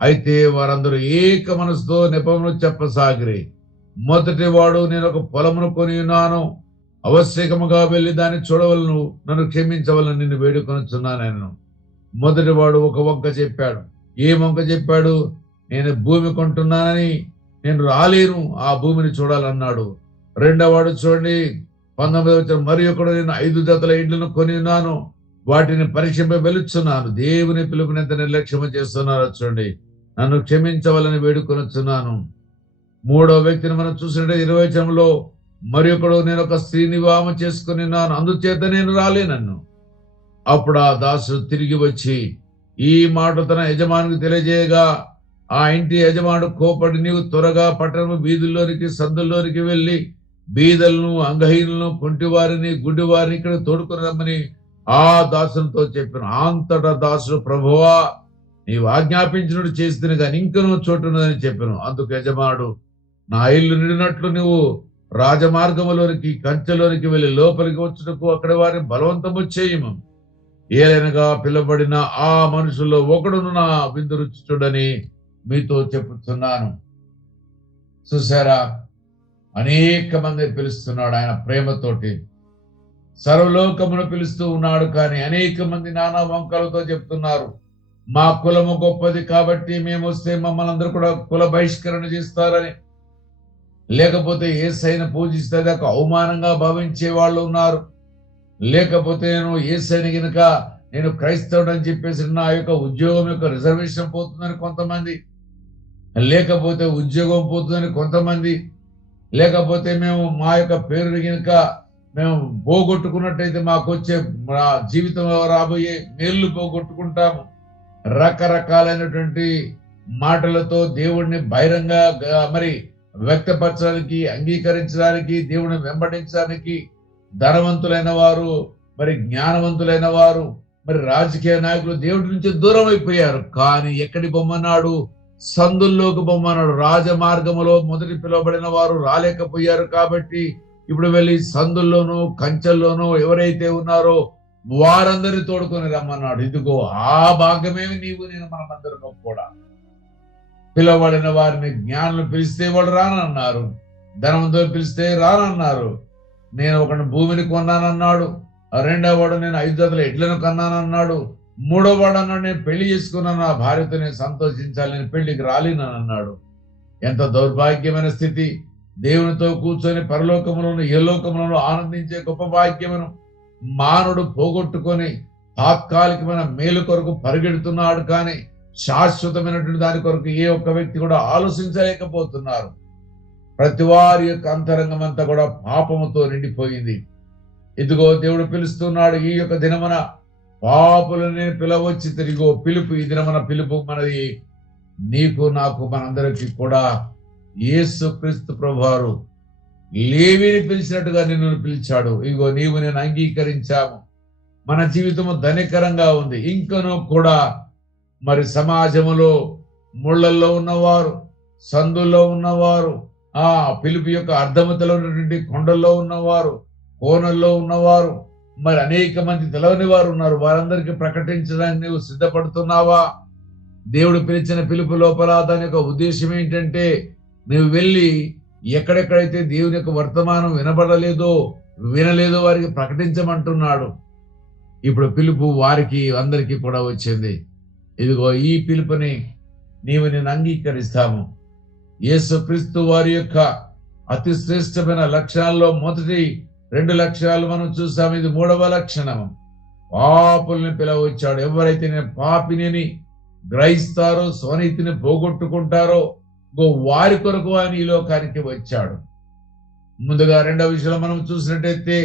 అయితే వారందరూ ఏక మనసుతో నెపమును చెప్పసాగిరి. మొదటి వాడు, నేను ఒక పొలమును కొని ఉన్నాను, ఆవశ్యకముగా వెళ్ళి దాన్ని చూడవలను, నన్ను క్షమించవలని నిన్ను వేడుకొనుచున్నాను. నేను మొదటి వాడు ఒక వంక చెప్పాడు. ఏ వంక చెప్పాడు? నేను భూమి కొంటున్నానని, నేను రాలేను ఆ భూమిని చూడాలన్నాడు. రెండవ వాడు చూడండి 19వ, మరి ఒకడు, నేను 5 జతల ఇండ్లను కొని ఉన్నాను, వాటిని పరీక్షింప వెలుచున్నాను. దేవుని పిలుపుని ఎంత నిర్లక్ష్యం చేస్తున్నారో చూడండి, నన్ను క్షమించవాలని వేడుకొనుచున్నాను. మూడవ వ్యక్తిని మనం చూసినట్టే 20వ వచనంలో, మరి ఒకడు, నేను ఒక స్త్రీని వివాహం చేసుకుని ఉన్నాను, అందుచేత నేను రాలేనన్ను. అప్పుడు ఆ దాసుడు తిరిగి వచ్చి ఈ మాట తన యజమానికి తెలియజేయగా, ఆ ఇంటి యజమానుడు కోపడి, నీవు త్వరగా పట్టణము వీధుల్లోనికి సందుల్లోనికి వెళ్ళి బీదలను, అంగహీనులను, కుంటివారిని, గుడ్డివారిని ఇక్కడ తోడుకొని రమ్మని ఆ దాసునితో చెప్పాను. అంతటా దాసుడు, ప్రభువా, నీవు ఆజ్ఞాపించినట్టు చేస్తుంది కానీ ఇంకనూ చోటున్నదని చెప్పాను. అందుకు యజమానుడు, నా ఇల్లు నిండినట్లు నువ్వు రాజమార్గములోనికి, కంచెలోనికి వెళ్ళి లోపలికి వచ్చుటకు అక్కడ వారిని బలవంతము చేయము. ఏలైనగా పిలువబడిన ఆ మనుషుల్లో ఒకడును నా విందు రుచి చూడని మీతో చెప్పుతున్నాను. చూసారా, అనేక మంది పిలుస్తున్నాడు ఆయన ప్రేమతోటి. సర్వలోకమును పిలుస్తూ ఉన్నాడు. కానీ అనేక మంది నానా వంకలతో చెప్తున్నారు, మా కులము గొప్పది కాబట్టి మేము వస్తే మమ్మల్ని అందరూ కూడా కుల బహిష్కరణ చేస్తారని, లేకపోతే యేసయ్యను పూజిస్తే ఒక అవమానంగా భావించే వాళ్ళు ఉన్నారు. లేకపోతే నేను యేసయ్యని గనుక నేను క్రైస్తవుడు అని చెప్పేసి నా యొక్క ఉద్యోగం యొక్క రిజర్వేషన్ పోతుందని కొంతమంది, లేకపోతే ఉద్యోగం పోతుందని కొంతమంది, లేకపోతే మేము మా యొక్క పేరుని గనుక మేము పోగొట్టుకున్నట్టయితే మాకు వచ్చే మా జీవితంలో రాబోయే మేళ్ళు పోగొట్టుకుంటాము. రకరకాలైనటువంటి మాటలతో దేవుడిని బహిరంగ మరి వ్యక్తపరచడానికి, అంగీకరించడానికి, దేవుడిని వెంబడించడానికి ధనవంతులైన వారు, మరి జ్ఞానవంతులైన వారు, మరి రాజకీయ నాయకులు దేవుడి నుంచి దూరం అయిపోయారు. కానీ ఎక్కడి బొమ్మన్నాడు? సందుల్లోకి బొమ్మన్నాడు. రాజమార్గములో మొదటి పిలువబడిన వారు రాలేకపోయారు కాబట్టి ఇప్పుడు వెళ్ళి సందుల్లోనూ కంచెల్లోనూ ఎవరైతే ఉన్నారో వారందరినీ తోడుకొని రమ్మన్నాడు. ఇదిగో ఆ భాగమేమి నీవు నేను మనమందరం కూడా. పిలువబడిన వారిని జ్ఞానులు పిలిస్తే వాళ్ళు రానన్నారు, ధనవంతులు పిలిస్తే రానన్నారు. నేను ఒకటి భూమిని కొన్నానన్నాడు. రెండవ వాడు, నేను 5 జతల ఎడ్లను కొన్నానన్నాడు. మూడో వాడు అన్నాడు, నేను పెళ్లి చేసుకున్నాను, నా భార్యతో నేను సంతోషించాలి, నేను పెళ్లికి రాలేనన్నాడు. ఎంత దౌర్భాగ్యమైన స్థితి! దేవునితో కూర్చొని పరలోకములను, ఏ లోకములను ఆనందించే గొప్ప భాగ్యమును మానవుడు పోగొట్టుకొని తాత్కాలికమైన మేలు కొరకు పరిగెడుతున్నాడు. కానీ శాశ్వతమైనటువంటి దాని కొరకు ఏ ఒక్క వ్యక్తి కూడా ఆలోచించలేకపోతున్నారు. ప్రతి వారి యొక్క అంతరంగం అంతా కూడా పాపముతో నిండిపోయింది. ఇదిగో దేవుడు పిలుస్తున్నాడు, ఈ యొక్క దినమున పాపులని పిలవచ్చి తిరిగో పిలుపు. ఈ దినమున పిలుపు మనది, నీకు నాకు మనందరికీ కూడా. యేసు క్రీస్తు ప్రభువారు లేవిని పిలిచినట్టుగా నిన్ను పిలిచాడు. ఇగో నీవు నేను అంగీకరించాము. మన జీవితము ధనికరంగా ఉంది. ఇంకనూ కూడా మరి సమాజములో ముళ్ళల్లో ఉన్నవారు, సందుల్లో ఉన్నవారు, ఆ పిలుపు యొక్క అర్ధమతలో ఉన్నటువంటి కొండల్లో ఉన్నవారు, కోనల్లో ఉన్నవారు, మరి అనేక మంది తెలవని వారు ఉన్నారు. వారందరికీ ప్రకటించడానికి నువ్వు సిద్ధపడుతున్నావా? దేవుడు పిలిచిన పిలుపు లోపల దాని యొక్క ఉద్దేశం ఏంటంటే, నువ్వు వెళ్ళి ఎక్కడెక్కడైతే దేవుని యొక్క వర్తమానం వినబడలేదో, వినలేదో వారికి ప్రకటించమంటున్నాడు. ఇప్పుడు పిలుపు వారికి అందరికీ కూడా వచ్చింది. ఇదిగో ఈ పిలుపుని నీవు నేను అంగీకరిస్తాము. యేసు క్రీస్తు వారి యొక్క అతి శ్రేష్టమైన లక్షణాల్లో మొదటి 2 లక్షణాలు మనం చూసాము. ఇది 3వ లక్షణం. పాపుల్ని పిలవచ్చాడు. ఎవరైతే నేను పాపిని గ్రహిస్తారో, స్వనీతిని పోగొట్టుకుంటారో వారి కొరకు ఆయన ఈ లోకానికి వచ్చాడు. ముందుగా రెండవ విషయంలో మనం చూసినట్టయితే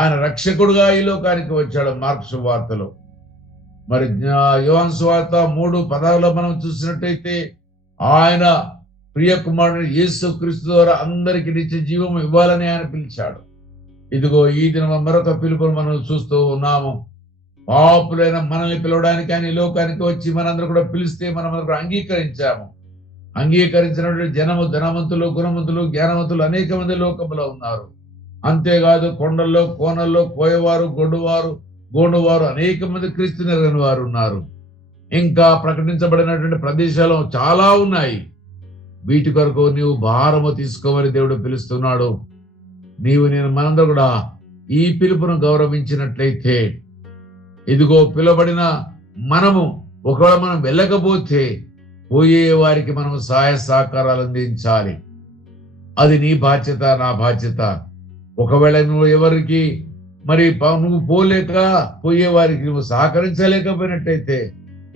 ఆయన రక్షకుడుగా ఈ లోకానికి వచ్చాడు మార్కు సువార్తలో. మరి యోహాను సువార్త 3:16 మనం చూసినట్టయితే ఆయన ప్రియ కుమారుడు యేసు క్రీస్తు ద్వారా అందరికి నిత్య జీవం ఇవ్వాలని ఆయన పిలిచాడు. ఇదిగో ఈ దినం మరొక పిలుపును మనం చూస్తూ ఉన్నాము. పాపులైన మనల్ని పిలవడానికి ఆయన ఈ లోకానికి వచ్చి మనందరూ కూడా పిలిస్తే మనం అంగీకరించాము. అంగీకరించినటువంటి జనము ధనవంతులు, గుణవంతులు, జ్ఞానవంతులు అనేక మంది లోకంలో ఉన్నారు. అంతేకాదు కొండల్లో, కోనల్లో కోయవారు, గోండువారు అనేక మంది క్రీస్తు నెరగిన వారు ఉన్నారు. ఇంకా ప్రకటించబడినటువంటి ప్రదేశాలు చాలా ఉన్నాయి. వీటి కొరకు నీవు భారము తీసుకోమని దేవుడు పిలుస్తున్నాడు. నేను మనందరూ కూడా ఈ పిలుపును గౌరవించినట్లయితే, ఇదిగో పిలువబడిన మనము ఒకవేళ మనం వెళ్ళకపోతే పోయే వారికి మనం సహాయ సహకారాలు అందించాలి. అది నీ బాధ్యత, నా బాధ్యత. ఒకవేళ నువ్వు ఎవరికి నువ్వు పోలేక పోయే వారికి నువ్వు సహకరించలేకపోయినట్టయితే,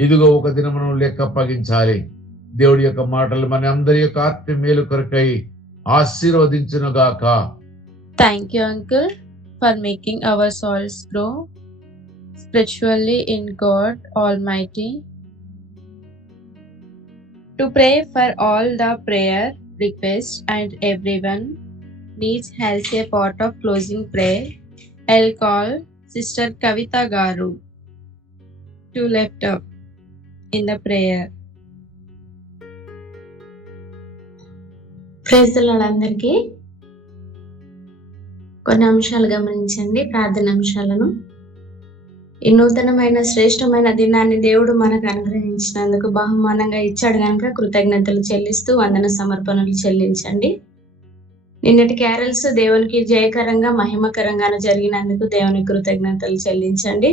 ఇదిగో ఒక దినం నువ్వు లెక్క అప్పగించాలి. దేవుడి యొక్క మాటలు మన అందరి యొక్క ఆత్మ మేలు కొరకై ఆశీర్వదించునుగాక. Thank you, Uncle, for making our souls grow spiritually in God Almighty. To pray for all the prayer requests and everyone needs has a part of closing prayer. I'll call Sister Kavita Garu to lift up in the prayer. Praise the Lord. అందరికీ కొన్ని అంశాలు గమనించండి, ప్రార్థన అంశాలను. ఈ నూతనమైన శ్రేష్టమైన దినాన్ని దేవుడు మనకు అనుగ్రహించినందుకు బహుమానంగా ఇచ్చాడు కనుక కృతజ్ఞతలు చెల్లిస్తూ వందన సమర్పణలు చెల్లించండి. నిన్నటి క్యారల్స్ దేవునికి జయకరంగా మహిమకరంగాను జరిగినందుకు దేవునికి కృతజ్ఞతలు చెల్లించండి.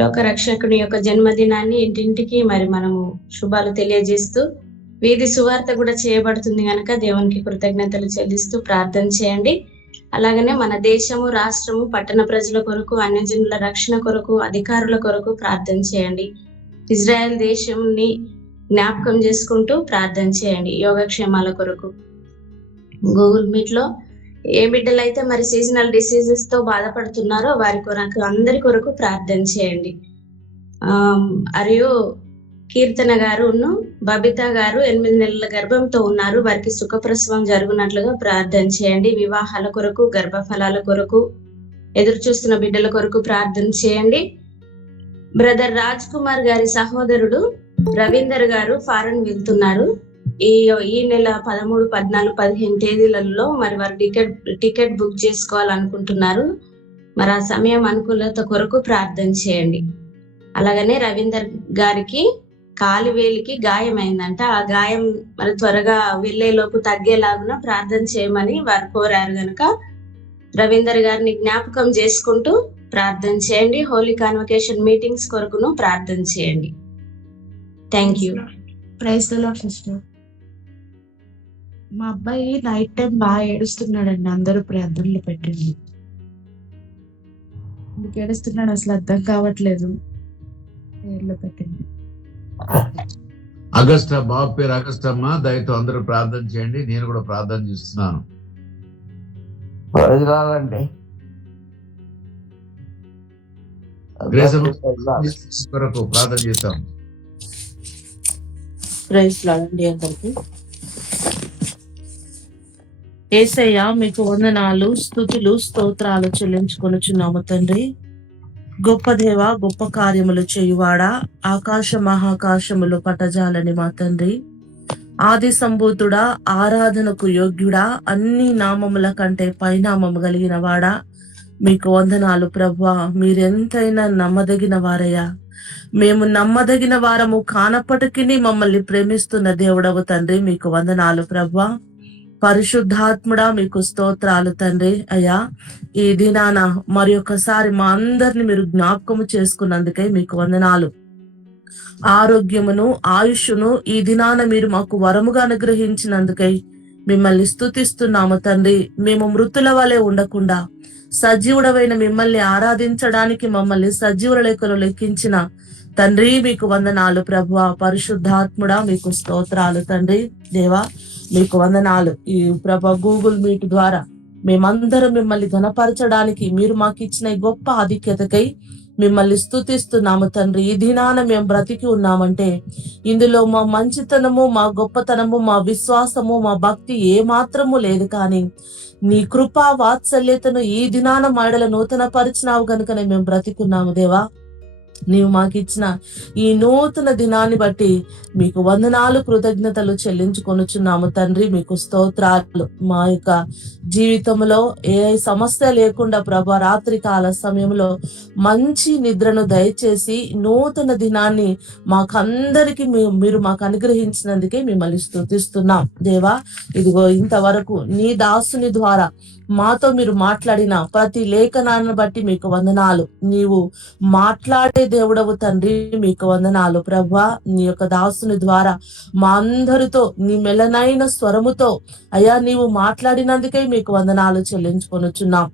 లోక రక్షకుని యొక్క జన్మదినాన్ని ఇంటింటికి మనము శుభాలు తెలియజేస్తూ వీధి సువార్త కూడా చేయబడుతుంది కనుక దేవునికి కృతజ్ఞతలు చెల్లిస్తూ ప్రార్థన చేయండి. అలాగనే మన దేశము, రాష్ట్రము, పట్టణ ప్రజల కొరకు, అన్యజనుల రక్షణ కొరకు, అధికారుల కొరకు ప్రార్థన చేయండి. ఇజ్రాయెల్ దేశంని జ్ఞాపకం చేసుకుంటూ ప్రార్థన చేయండి. యోగక్షేమాల కొరకు గూగుల్ మీట్ లో ఏ బిడ్డలైతే సీజనల్ డిసీజెస్ తో బాధపడుతున్నారో వారి కొరకు, అందరి కొరకు ప్రార్థన చేయండి. మరియు కీర్తన గారును బబిత గారు 8 నెలల గర్భంతో ఉన్నారు. వారికి సుఖప్రసవం జరుగునట్లుగా ప్రార్థన చేయండి. వివాహాల కొరకు, గర్భఫలాల కొరకు ఎదురు చూస్తున్న బిడ్డల కొరకు ప్రార్థన చేయండి. బ్రదర్ రాజ్ కుమార్ గారి సహోదరుడు రవీందర్ గారు ఫారెన్ వెళ్తున్నారు. ఈ నెల 13, 14, 15 తేదీలలో వారు టికెట్ బుక్ చేసుకోవాలనుకుంటున్నారు. ఆ సమయం అనుకూలత కొరకు ప్రార్థన చేయండి. అలాగనే రవీందర్ గారికి కాలివేలికి గాయమైందంట. ఆ గాయం త్వరగా వెళ్లేలోపు తగ్గేలాగున ప్రార్థన చేయమని వారు కోరారు గనక రవీందర్ గారిని జ్ఞాపకం చేసుకుంటూ ప్రార్థన చేయండి. హోలీ కాన్వకేషన్ మీటింగ్స్ కొరకును ప్రార్థన చేయండి. Thank you. Praise the Lord sister. మా అబ్బాయి నైట్ టైం బాగా ఏడుస్తున్నాడండి. అందరూ ప్రార్థనలు పెట్టండి. ఎందుకు ఏడుస్తున్నాడు అసలు అర్థం కావట్లేదు. పేర్లు పెట్టండి. అగస్టా, బాబు పేరు అగస్టమ్మ. దయతో అందరూ ప్రార్థన చేయండి. నేను కూడా ప్రార్థన చేస్తున్నాను. కొరకు ప్రార్థన చేస్తాం. ప్రైజ్ లార్డ్ అండి అందరికీ. యేసయ్య మీకు వందనాలు, స్తుతులు, స్తోత్రాలు చెల్లించుకొనుచున్నాము తండ్రి. గొప్ప దేవ, గొప్ప కార్యములు చేయువాడా, ఆకాశ మహాకాశములు పటజాలని మా తండ్రి, ఆది సంభూతుడా, ఆరాధనకు యోగ్యుడా, అన్ని నామముల కంటే పైనామము కలిగిన వాడా, మీకు వందనాలు ప్రభువా. మీరెంతైనా నమ్మదగిన వారయ్యా. మేము నమ్మదగిన వారము కానప్పటికీ మమ్మల్ని ప్రేమిస్తున్న దేవుడవు తండ్రి, మీకు వందనాలు ప్రభువా. పరిశుద్ధాత్ముడా, మీకు స్తోత్రాలు తండ్రి. అయ్యా, ఈ దినాన మరి ఒకసారి మా అందరిని మీరు జ్ఞాపకము చేసుకున్నందుకే మీకు వందనాలు. ఆరోగ్యమును, ఆయుష్ను ఈ దినాన మీరు మాకు వరముగా అనుగ్రహించినందుకై మిమ్మల్ని స్తుతిస్తున్నాము తండ్రి. మేము మృతుల వలె ఉండకుండా సజీవుడవైన మిమ్మల్ని ఆరాధించడానికి మమ్మల్ని సజీవుల లెక్కలో లెక్కించిన తండ్రి మీకు వందనాలు ప్రభువా. పరిశుద్ధాత్ముడా మీకు స్తోత్రాలు తండ్రి. దేవా మీకు వందనాలు. ఈ గూగుల్ మీట్ ద్వారా మేమందరం మిమ్మల్ని ఘనపరచడానికి మీరు మాకు ఇచ్చిన ఈ గొప్ప ఆధిక్యతకై మిమ్మల్ని స్తుతిస్తున్నాము తండ్రి. ఈ దినాన మేము బ్రతికి ఉన్నామంటే ఇందులో మా మంచితనము, మా గొప్పతనము, మా విశ్వాసము, మా భక్తి ఏ మాత్రము లేదు, కానీ నీ కృపా వాత్సల్యతను ఈ దినాన మాడల నూతన పరిచినావు గనుకనే మేము బ్రతికున్నాము దేవా. నీవు మాకు ఇచ్చిన ఈ నూతన దినాన్ని బట్టి మీకు వందనాలు, కృతజ్ఞతలు చెల్లించుకొనుచున్నాము తండ్రి. మీకు స్తోత్రాలు. మా యొక్క జీవితంలో ఏ సమస్య లేకుండా ప్రభా రాత్రి కాల సమయంలో మంచి నిద్రను దయచేసి నూతన దినాన్ని మాకందరికి మీరు మాకు అనుగ్రహించినందుకే మిమ్మల్ని స్తుతిస్తున్నాం దేవా. ఇదిగో ఇంతవరకు నీ దాసుని ద్వారా మాతో మీరు మాట్లాడిన ప్రతి లేఖనాన్ని బట్టి మీకు వందనాలు. నీవు మాట్లాడే దేవుడవు తండ్రి, మీకు వందనాలు ప్రభా. నీ యొక్క దాసుని ద్వారా మా అందరితో నీ మెలనైన స్వరముతో అయ్యా నీవు మాట్లాడినందుకే మీకు వందనాలు చెల్లించుకొనుచున్నాం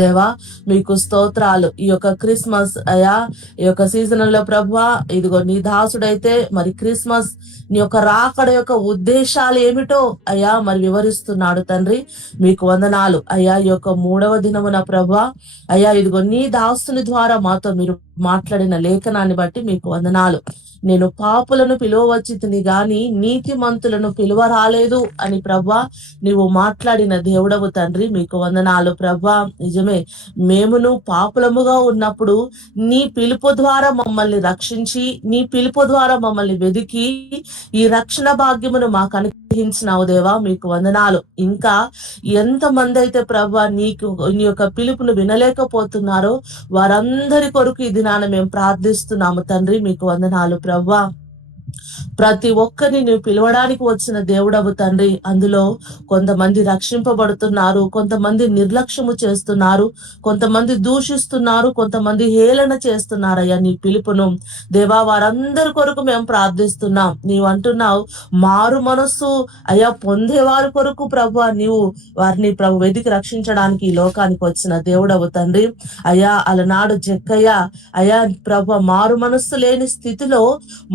దేవా. మీకు స్తోత్రాలు. ఈ యొక్క క్రిస్మస్ అయ్యా ఈ యొక్క సీజన్లో ప్రభువా ఇదిగో నీ దాసుడైతే మరి క్రిస్మస్ నీ యొక్క రాకడ యొక్క ఉద్దేశాలు ఏమిటో అయ్యా మరి వివరిస్తున్నాడు తండ్రి. మీకు వందనాలు అయ్యా. ఈ యొక్క 3వ దినమున ప్రభువా అయ్యా ఇదిగో నీ దాసుని ద్వారా మాతో మీరు మాట్లాడిన లేఖనాన్ని బట్టి మీకు వందనాలు. నేను పాపులను పిలువవచ్చితిని గాని నీతిమంతులను పిలువ రాలేదు అని ప్రభా నీవు మాట్లాడిన దేవుడవు తండ్రి. మీకు వందనాలు ప్రభా. నిజమే, మేమును పాపులముగా ఉన్నప్పుడు నీ పిలుపు ద్వారా మమ్మల్ని రక్షించి, నీ పిలుపు ద్వారా మమ్మల్ని వెదికి ఈ రక్షణ భాగ్యమును మాకు అనుగ్రహించినావు దేవా. మీకు వందనాలు. ఇంకా ఎంతమంది అయితే ప్రభా నీ యొక్క పిలుపును వినలేకపోతున్నారో వారందరి కొరకు ఈ దినాన మేము ప్రార్థిస్తున్నాము తండ్రి. మీకు వందనాలు ప్రభా. ప్రతి ఒక్కరిని నువ్వు పిలవడానికి వచ్చిన దేవుడవు తండ్రి. అందులో కొంతమంది రక్షింపబడుతున్నారు, కొంతమంది నిర్లక్ష్యము చేస్తున్నారు, కొంతమంది దూషిస్తున్నారు, కొంతమంది హేళన చేస్తున్నారయ్యా నీ పిలుపును దేవా. వారందరి కొరకు మేము ప్రార్థిస్తున్నాం. నీవు అంటున్నావు మారు మనస్సు అయ్యా పొందేవారి కొరకు ప్రభు నీవు వారిని ప్రభు వెతికి రక్షించడానికి ఈ లోకానికి వచ్చిన దేవుడవు తండ్రి. అయ్యా అలనాడు జక్కయ్య అయ్యా ప్రభు మారు మనస్సు లేని స్థితిలో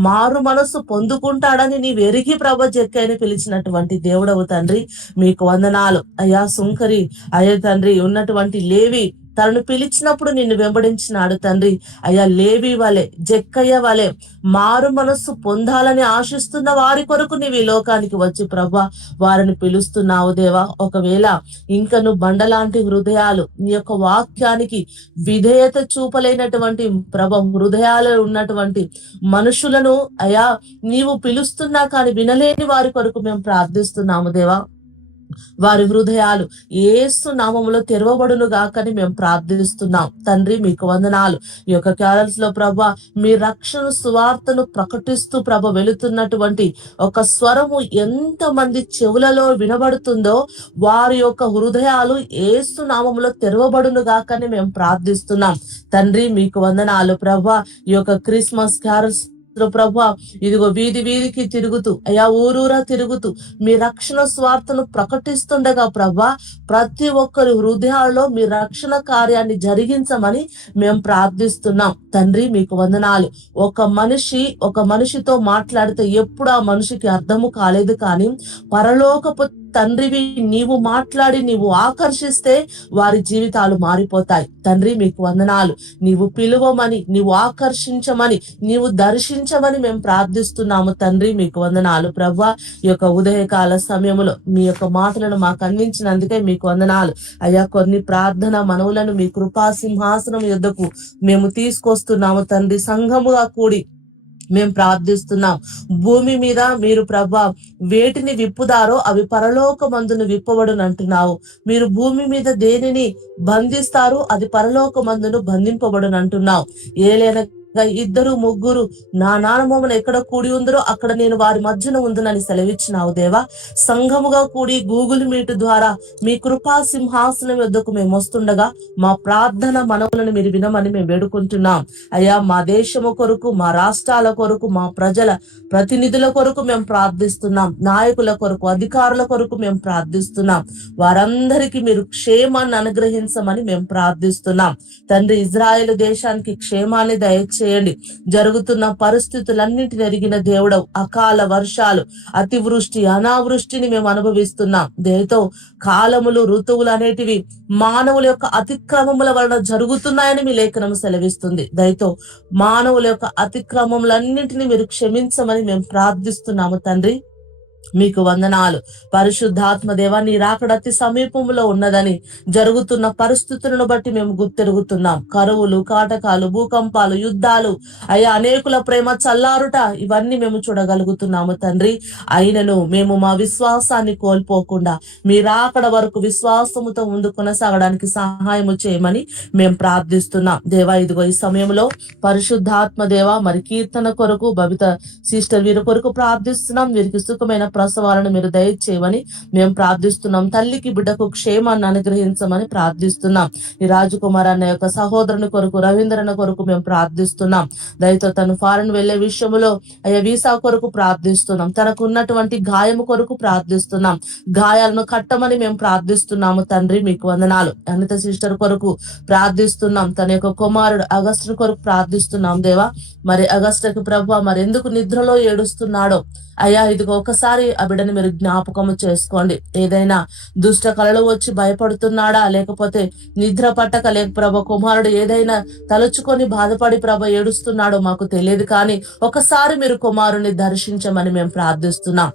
మారు మనస్సు పొందుకుంటాడని నీవు ఎరిగి ప్రభ జక్కయ్యని పిలిచినటువంటి దేవుడవు తండ్రి. మీకు వందనాలు అయ్యా. సుంకరి అయ్యా తండ్రి ఉన్నటువంటి లేవి తనను పిలిచినప్పుడు నిన్ను వెంబడించినాడు తండ్రి. అయ్యా లేవి వలె జక్కయ్య వలె మారు మనస్సు పొందాలని ఆశిస్తున్న వారి కొరకు నీవు ఈ లోకానికి వచ్చి ప్రభా వారిని పిలుస్తున్నావు దేవా. ఒకవేళ ఇంకను బండలాంటి హృదయాలు నీ యొక్క వాక్యానికి విధేయత చూపలేనటువంటి ప్రభ హృదయాలు ఉన్నటువంటి మనుషులను అయ్యా నీవు పిలుస్తున్నా కానీ వినలేని వారి కొరకు మేము ప్రార్థిస్తున్నాము దేవా. వారి హృదయాలు యేసు నామములో తెరవబడును గాకని మేము ప్రార్థిస్తున్నాం తండ్రి. మీకు వందనాలు. ఈ యొక్క క్యారల్స్ లో ప్రభా మీ రక్షణ సువార్తను ప్రకటిస్తూ ప్రభ వెళుతున్నటువంటి ఒక స్వరము ఎంతమంది చెవులలో వినబడుతుందో వారి యొక్క హృదయాలు యేసు నామములో తెరవబడును గాకని మేము ప్రార్థిస్తున్నాం తండ్రి. మీకు వందనాలు ప్రభా. ఈ యొక్క క్రిస్మస్ క్యారల్స్ ప్రభా ఇదిగో వీధి వీధికి తిరుగుతూ అయ్యా ఊరూరా తిరుగుతూ మీ రక్షణ స్వార్థను ప్రకటిస్తుండగా ప్రభా ప్రతి ఒక్కరి హృదయాల్లో మీ రక్షణ కార్యాన్ని జరిగించమని మేము ప్రార్థిస్తున్నాం తండ్రి. మీకు వందనాలు. ఒక మనిషితో మాట్లాడితే ఎప్పుడు ఆ మనిషికి అర్థము కాలేదు, కానీ పరలోకపు తండ్రివి నీవు మాట్లాడి నీవు ఆకర్షిస్తే వారి జీవితాలు మారిపోతాయి తండ్రి. మీకు వందనాలు. నీవు పిలువమని, నీవు ఆకర్షించమని, నీవు దర్శించమని మేము ప్రార్థిస్తున్నాము తండ్రి. మీకు వందనాలు ప్రభా. ఈ యొక్క ఉదయకాల సమయంలో మీ యొక్క మాటలను మాకు అందించినందుకే మీకు వందనాలు అయ్యా. కొన్ని ప్రార్థన మనవులను మీ కృపా సింహాసనం యొద్దకు మేము తీసుకొస్తున్నాము తండ్రి. సంఘముగా కూడి మేము ప్రార్థిస్తున్నాం. భూమి మీద మీరు ప్రభా వేటిని విప్పుదారో అవి పరలోకమందును విప్పబడును అంటున్నావు. మీరు భూమి మీద దేనిని బంధిస్తారు అది పరలోకమందును బంధింపబడును అంటున్నావు. ఏలైనా ఇద్దరు ముగ్గురు నా నామమున ఎక్కడ కూడి ఉందరో అక్కడ నేను వారి మధ్యన ఉందునని సెలవిచ్చినావు దేవా. సంఘముగా కూడి గూగుల్ మీట్ ద్వారా మీ కృపా సింహాసనం వద్దకు మేము వస్తుండగా మా ప్రార్థన మనవులను మీరు వినమని మేము వేడుకుంటున్నాం అయ్యా. మా దేశము కొరకు, మా రాష్ట్రాల కొరకు, మా ప్రజల ప్రతినిధుల కొరకు మేము ప్రార్థిస్తున్నాం. నాయకుల కొరకు, అధికారుల కొరకు మేము ప్రార్థిస్తున్నాం. వారందరికీ మీరు క్షేమాన్ని అనుగ్రహించమని మేము ప్రార్థిస్తున్నాం తండ్రి. ఇజ్రాయేల్ దేశానికి క్షేమాన్ని దయచే దయచేయండి. జరుగుతున్న పరిస్థితులన్నింటిని ఎరిగిన దేవుడవు. అకాల వర్షాలు, అతివృష్టి, అనావృష్టిని మేము అనుభవిస్తున్నాం. దేనితో కాలములు, ఋతువులు అనేటివి మానవుల యొక్క అతిక్రమముల వలన జరుగుతున్నాయని మీ లేఖనం సెలవిస్తుంది. దయతో మానవుల యొక్క అతిక్రమములన్నింటినీ మీరు క్షమించమని మేము ప్రార్థిస్తున్నాము తండ్రి. మీకు వందనాలు. పరిశుద్ధాత్మ దేవా, నీ రాకడ అతి సమీపంలో ఉన్నదని జరుగుతున్న పరిస్థితులను బట్టి మేము గుర్తెరుగుతున్నాం. కరువులు, కాటకాలు, భూకంపాలు, యుద్ధాలు, అయ్యా అనేకుల ప్రేమ చల్లారుట, ఇవన్నీ మేము చూడగలుగుతున్నాము తండ్రి. అయినను మేము మా విశ్వాసాన్ని కోల్పోకుండా మీ రాకడ వరకు విశ్వాసముతో ముందు కొనసాగడానికి సహాయము చేయమని మేము ప్రార్థిస్తున్నాం దేవా. ఇదిగో ఈ సమయంలో పరిశుద్ధాత్మ దేవా, మరి కీర్తన కొరకు, బబిత సిస్టర్ వీరి కొరకు ప్రార్థిస్తున్నాం. వీరికి సుఖమైన ప్రసవాలను మీరు దయచేయమని మేము ప్రార్థిస్తున్నాం. తల్లికి బిడ్డకు క్షేమాన్ని అనుగ్రహించమని ప్రార్థిస్తున్నాం. ఈ రాజకుమార్ అన్న యొక్క సహోదరుని కొరకు, రవీంద్రన కొరకు మేము ప్రార్థిస్తున్నాం. దయతో తను ఫారెన్ వెళ్లే విషయంలో అయ్యా వీసా కొరకు ప్రార్థిస్తున్నాం. తనకు ఉన్నటువంటి గాయము కొరకు ప్రార్థిస్తున్నాం. గాయాలను కట్టమని మేము ప్రార్థిస్తున్నాము తండ్రి. మీకు వందనాలు. అనిత సిస్టర్ కొరకు ప్రార్థిస్తున్నాం. తన యొక్క కుమారుడు అగస్టు కొరకు ప్రార్థిస్తున్నాం దేవా. మరి అగస్టుకి ప్రభు మరి ఎందుకు నిద్రలో ఏడుస్తున్నాడో అయ్యా, ఇదిగో ఒకసారి ఆ బిడ్డని మీరు జ్ఞాపకము చేసుకోండి. ఏదైనా దుష్ట కళలు వచ్చి భయపడుతున్నాడా, లేకపోతే నిద్ర పట్టక, లేక ప్రభ కుమారుడు ఏదైనా తలుచుకొని బాధపడి ప్రభ ఏడుస్తున్నాడో మాకు తెలియదు. కానీ ఒకసారి మీరు కుమారుని దర్శించమని మేము ప్రార్థిస్తున్నాం.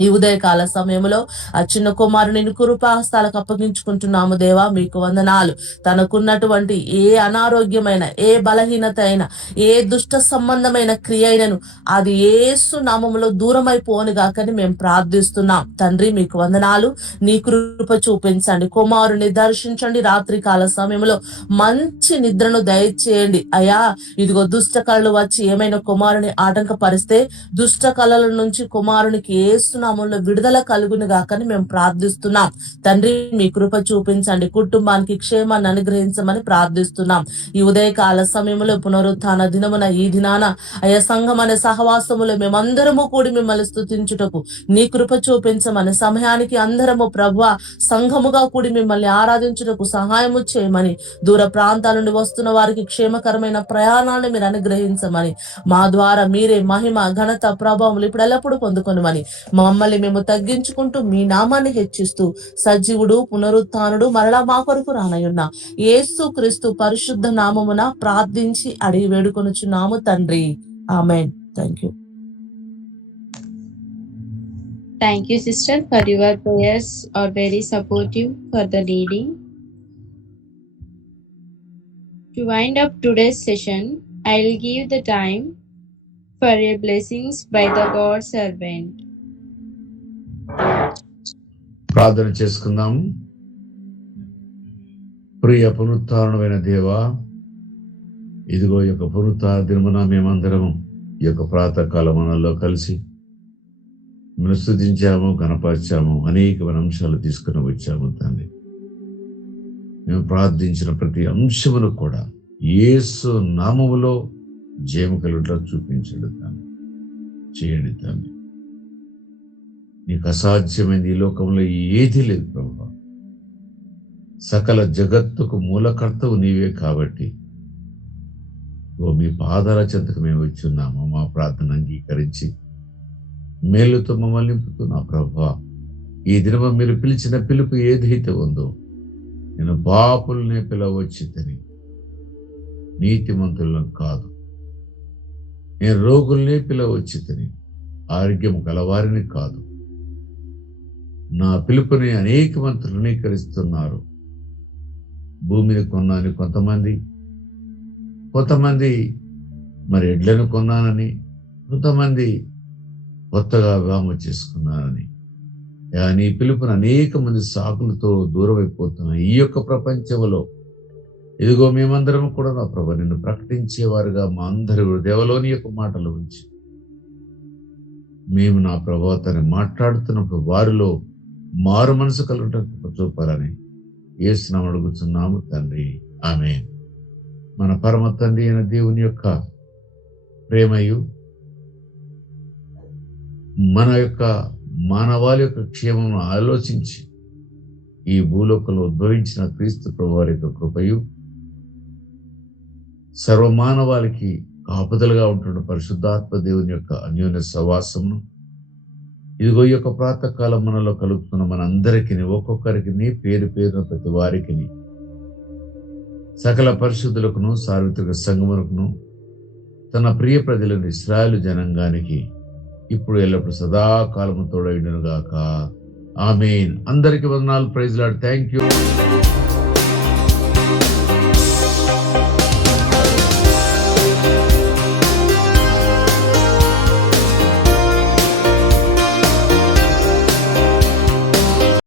ఈ ఉదయకాల సమయంలో ఆ చిన్న కుమారుని కృపాహస్తాలకు అప్పగించుకుంటున్నాము దేవా. మీకు వందనాలు. తనకున్నటువంటి ఏ అనారోగ్యమైన, ఏ బలహీనత అయినా, ఏ దుష్ట సంబంధమైన క్రియ అయినను అది యేసు నామములో దూరమైపోను గాకని మేము ప్రార్థిస్తున్నాం తండ్రి. మీకు వందనాలు. నీ కృప చూపించండి. కుమారుని దర్శించండి. రాత్రి కాల సమయంలో మంచి నిద్రను దయచేయండి అయ్యా. ఇదిగో దుష్ట కళలు వచ్చి ఏమైనా కుమారుని ఆటంకపరిస్తే దుష్ట కళల నుంచి కుమారునికి యేసు నామములో విడుదల కలుగును గాకని మేము ప్రార్థిస్తున్నాం తండ్రి. మీ కృప చూపించండి. కుటుంబానికి క్షేమాన్ని అనుగ్రహించమని ప్రార్థిస్తున్నాం. ఈ ఉదయకాల సమయంలో పునరుత్థాన దినమున ఈ దినాన అయ్యా సంఘం అనే సహవాసములో మేమందరము కూడి మిమ్మల్ని స్తుతించుటకు నీ కృప చూపించమని, సమయానికి అందరము ప్రభువా సంఘముగా కూడి మిమ్మల్ని ఆరాధించుటకు సహాయము చేయమని, దూర ప్రాంతాల నుండి వస్తున్న వారికి క్షేమకరమైన ప్రయాణాలను మీరు అనుగ్రహించమని, మా ద్వారా మీరే మహిమ, ఘనత, ప్రభావములు ఇప్పుడు ఎల్లప్పుడూ పొందుకొనమని మమ్మల్ని మేము తగ్గించుకుంటూ మీ నామాన్ని హెచ్చిస్తూ సజీవుడు, పునరుత్థానుడు, మరలా మా కొరకు రానయున్న యేసు క్రీస్తు పరిశుద్ధ నామమున ప్రార్థించి అడిగి వేడుకొనుచున్నాము తండ్రి. ఆమేన్. Thank you. Thank you, sister, for your prayers are very supportive for the leading. To wind up today's session, I'll give the time for your blessings by the God servant. ప్రార్థన చేసుకుందాం. ప్రియ పునరుత్థానమైన దేవా, ఇదిగో ఈ యొక్క పునరుత్థాన దినమున మేమందరము ఈ యొక్క ప్రాతకాల మనలో కలిసి మేము స్తుతించాము, గణపరిచాము, అనేకమైన అంశాలు తీసుకుని వచ్చాము తండ్రి. మేము ప్రార్థించిన ప్రతి అంశమును కూడా యేసు నామములో జయము కలుగుటలా చూపించండి తండ్రి. చేయండి తండ్రి. నీకు అసాధ్యమైంది ఈ లోకంలో ఏది లేదు ప్రభువా. సకల జగత్తుకు మూలకర్తవు నీవే కాబట్టి మీ పాదాల చెంతకు మేము వచ్చున్నాము. మా ప్రార్థన అంగీకరించి మేలుతో మమ్మల్ని నింపుతున్నా ప్రభువా. ఈ దినము మీరు పిలిచిన పిలుపు ఏదైతే ఉందో, నేను పాపుల్నే పిలవచ్చితని, నీతిమంతులను కాదు, నేను రోగుల్నే పిలవచ్చితని, ఆరోగ్యం గలవారిని కాదు. నా పిలుపుని అనేక మంది తృణీకరిస్తున్నారు. భూమిని కొన్నాను కొంతమంది మరి ఎడ్లను కొన్నానని, కొంతమంది కొత్తగా వివాహం చేసుకున్నానని, నీ పిలుపుని అనేక మంది సాకులతో దూరం అయిపోతున్నాయి. ఈ యొక్క ప్రపంచంలో ఇదిగో మేమందరం కూడా నా ప్రభు నిన్ను ప్రకటించేవారుగా మా అందరి దేవలోని యొక్క మాటలు ఉంచి మేము నా ప్రభు తను మాట్లాడుతున్నప్పుడు వారిలో మారు మనసు కలుగుటకు చూపాలని యేసునామమున అడుగుతున్నాము తండ్రి. ఆమేన్. మన పరమ తండ్రి అయిన దేవుని యొక్క ప్రేమయు, మన యొక్క మానవాళి యొక్క క్షేమమును ఆలోచించి ఈ భూలోకంలో ఉద్భవించిన క్రీస్తు ప్రభువారి యొక్క కృపయు, సర్వమానవాళికి కాపుదలుగా ఉంటున్న పరిశుద్ధాత్మ దేవుని యొక్క అన్యోన్య సవాసమును ఇదిగో ఈ యొక్క ప్రాతకాలం మనలో కలుగుతున్న మనందరికీ ఒక్కొక్కరికి పేరు పేరున ప్రతి వారికి సకల పరిశుద్ధులకును సార్వత్రిక సంగమునకును తన ప్రియ ప్రజలను ఇశ్రాయేలు జనాంగానికి ఇప్పుడు ఎల్లప్పుడు సదాకాలము తోడైండును గాక. ఆమేన్. అందరికీ వందనాలు. Praise Lord. Thank you.